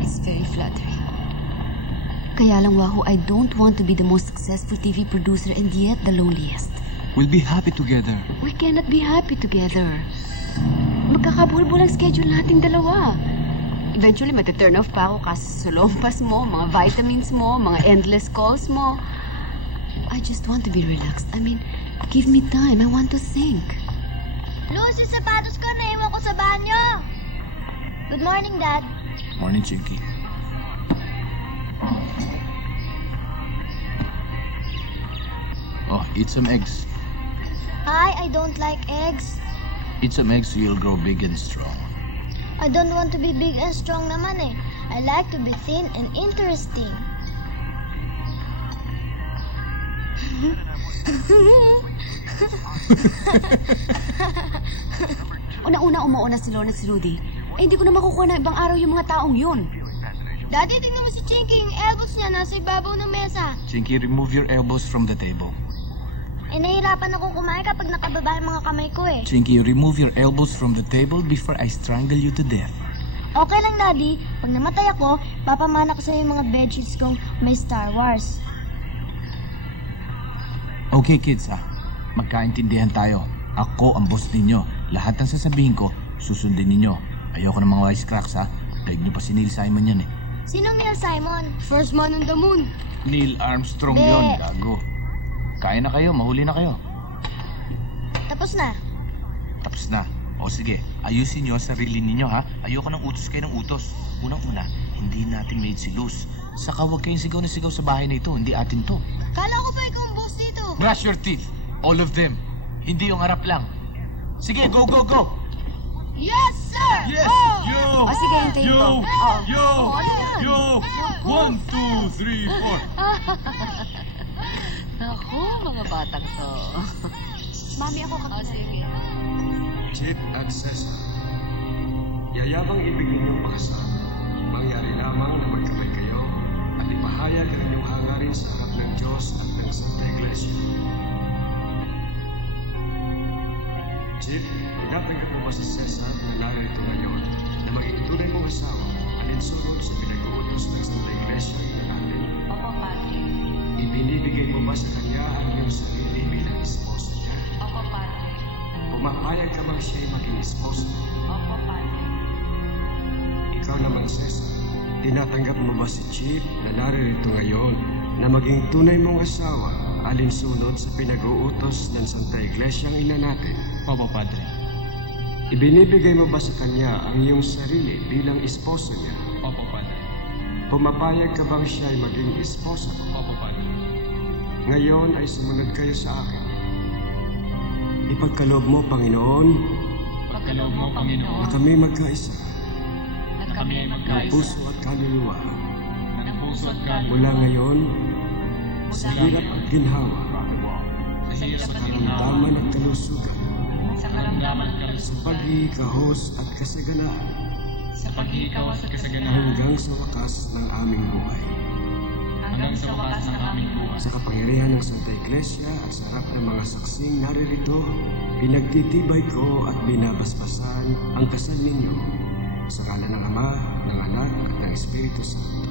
It's very flattering. Kaya lang, Wahoo, I don't want to be the most successful TV producer and yet the loneliest. We'll be happy together. We cannot be happy together. Magkakabuhol-buhol ang schedule nating dalawa. Eventually, mati-turn off pa ako kasi sulompas mo, mga vitamins mo, mga endless calls mo. I just want to be relaxed. I mean, give me time. I want to think. Lucy, sapatos ko naiwan ko sa banyo. Good morning, Dad. Morning, Chinky. Oh, eat some eggs. I don't like eggs. Eat some eggs so you'll grow big and strong. I don't want to be big and strong naman eh. I like to be thin and interesting. Una-una umuuna si Lorna at si Rudy. Eh, hindi ko na makukuha ng ibang araw yung mga taong yun. Daddy, tignan mo si Chinky. Yung elbows niya nasa ibabaw ng mesa. Chinky, remove your elbows from the table. Eh, nahihirapan ako kumain kapag nakababa yung mga kamay ko eh. Chinky, remove your elbows from the table before I strangle you to death. Okay lang, Daddy. Pag namatay ako, papamana ko sa'yo yung mga bedsheets kong may Star Wars. Okay, kids, magkaintindihan tayo. Ako ang boss ninyo. Lahat ng sasabihin ko, susundin ninyo. Ayoko ng mga wisecracks, Daig niyo pa si Neil Simon yan eh. Sinong Neil Simon? First man on the moon. Neil Armstrong Be. yon, gago. Kaya na kayo, mahuli na kayo. Tapos na. Tapos na. O sige, ayusin niyo sarili ninyo ha. Ayoko ng utos kayo ng utos. Unang-una, hindi natin made si Luz. Saka huwag kayong sigaw na sigaw sa bahay na ito. Hindi atin to. Kala ko ba ikaw ang boss dito? Brush your teeth. All of them. Hindi yung harap lang. Sige, go, go, go! Yes, sir! Yes! Oh! Yo! O sige, hintayin Yo! ko. Yo! Oh, ano yan? Yo! 1, 2, 3, 4. Naku, mga batang to. Mami, ako kapag. Sige. Chip at Cesar, yayabang ibig ninyong pakasal, mangyari lamang na magkabay kayo at ipahayag ang inyong hangarin sa harap ng Diyos at ng Santa Iglesia. Chip, pinatanggap mo ba si Cesar na narito ngayon na maging tunay mong asawa alinsunod sa pinag-uutos ng Santa Iglesia na natin? Opo, Padre. Ibinibigay mo ba sa kanya ang iyong sarili bilang esposa niya? Opo, Padre. Pumapayag ka bang siya'y maging esposa? Opo, Padre. Ikaw naman, Cesar, tinatanggap mo ba si Chip na naririto ngayon na maging tunay mong asawa alinsunod sa pinag-uutos ng Santa Iglesia ang ina natin? Opo, Padre. Ibinibigay mo ba sa kanya ang iyong sarili bilang esposo niya? Opo, Padre. Pumapayag ka bang siya'y maging esposa mo? Opo, Padre. Ngayon ay sumunod kayo sa akin. Ipagkaloob mo, Panginoon, Pagkaloob mo, Panginoon, na kami magkaisa na kami ay ng magkaisa puso at kaluluwa ng puso at kaluluwa mula ngayon sa Mula hirap ngayon, at ginhawa, sa hirap sa at ginawa, karamdaman at kalusugan, sa karamdaman at sa kalusugan, paghihikahos at kasaganaan, sa paghihikawas at kasaganaan, hanggang sa wakas ng aming buhay. hanggang sa wakas ng aming buhay. Sa kapangyarihan ng Santa Iglesia at sa harap ng mga saksing naririto, pinagtitibay ko at binabasbasan ang kasal ninyo sa ngalan ng Ama, ng Anak at ng Espiritu Santo.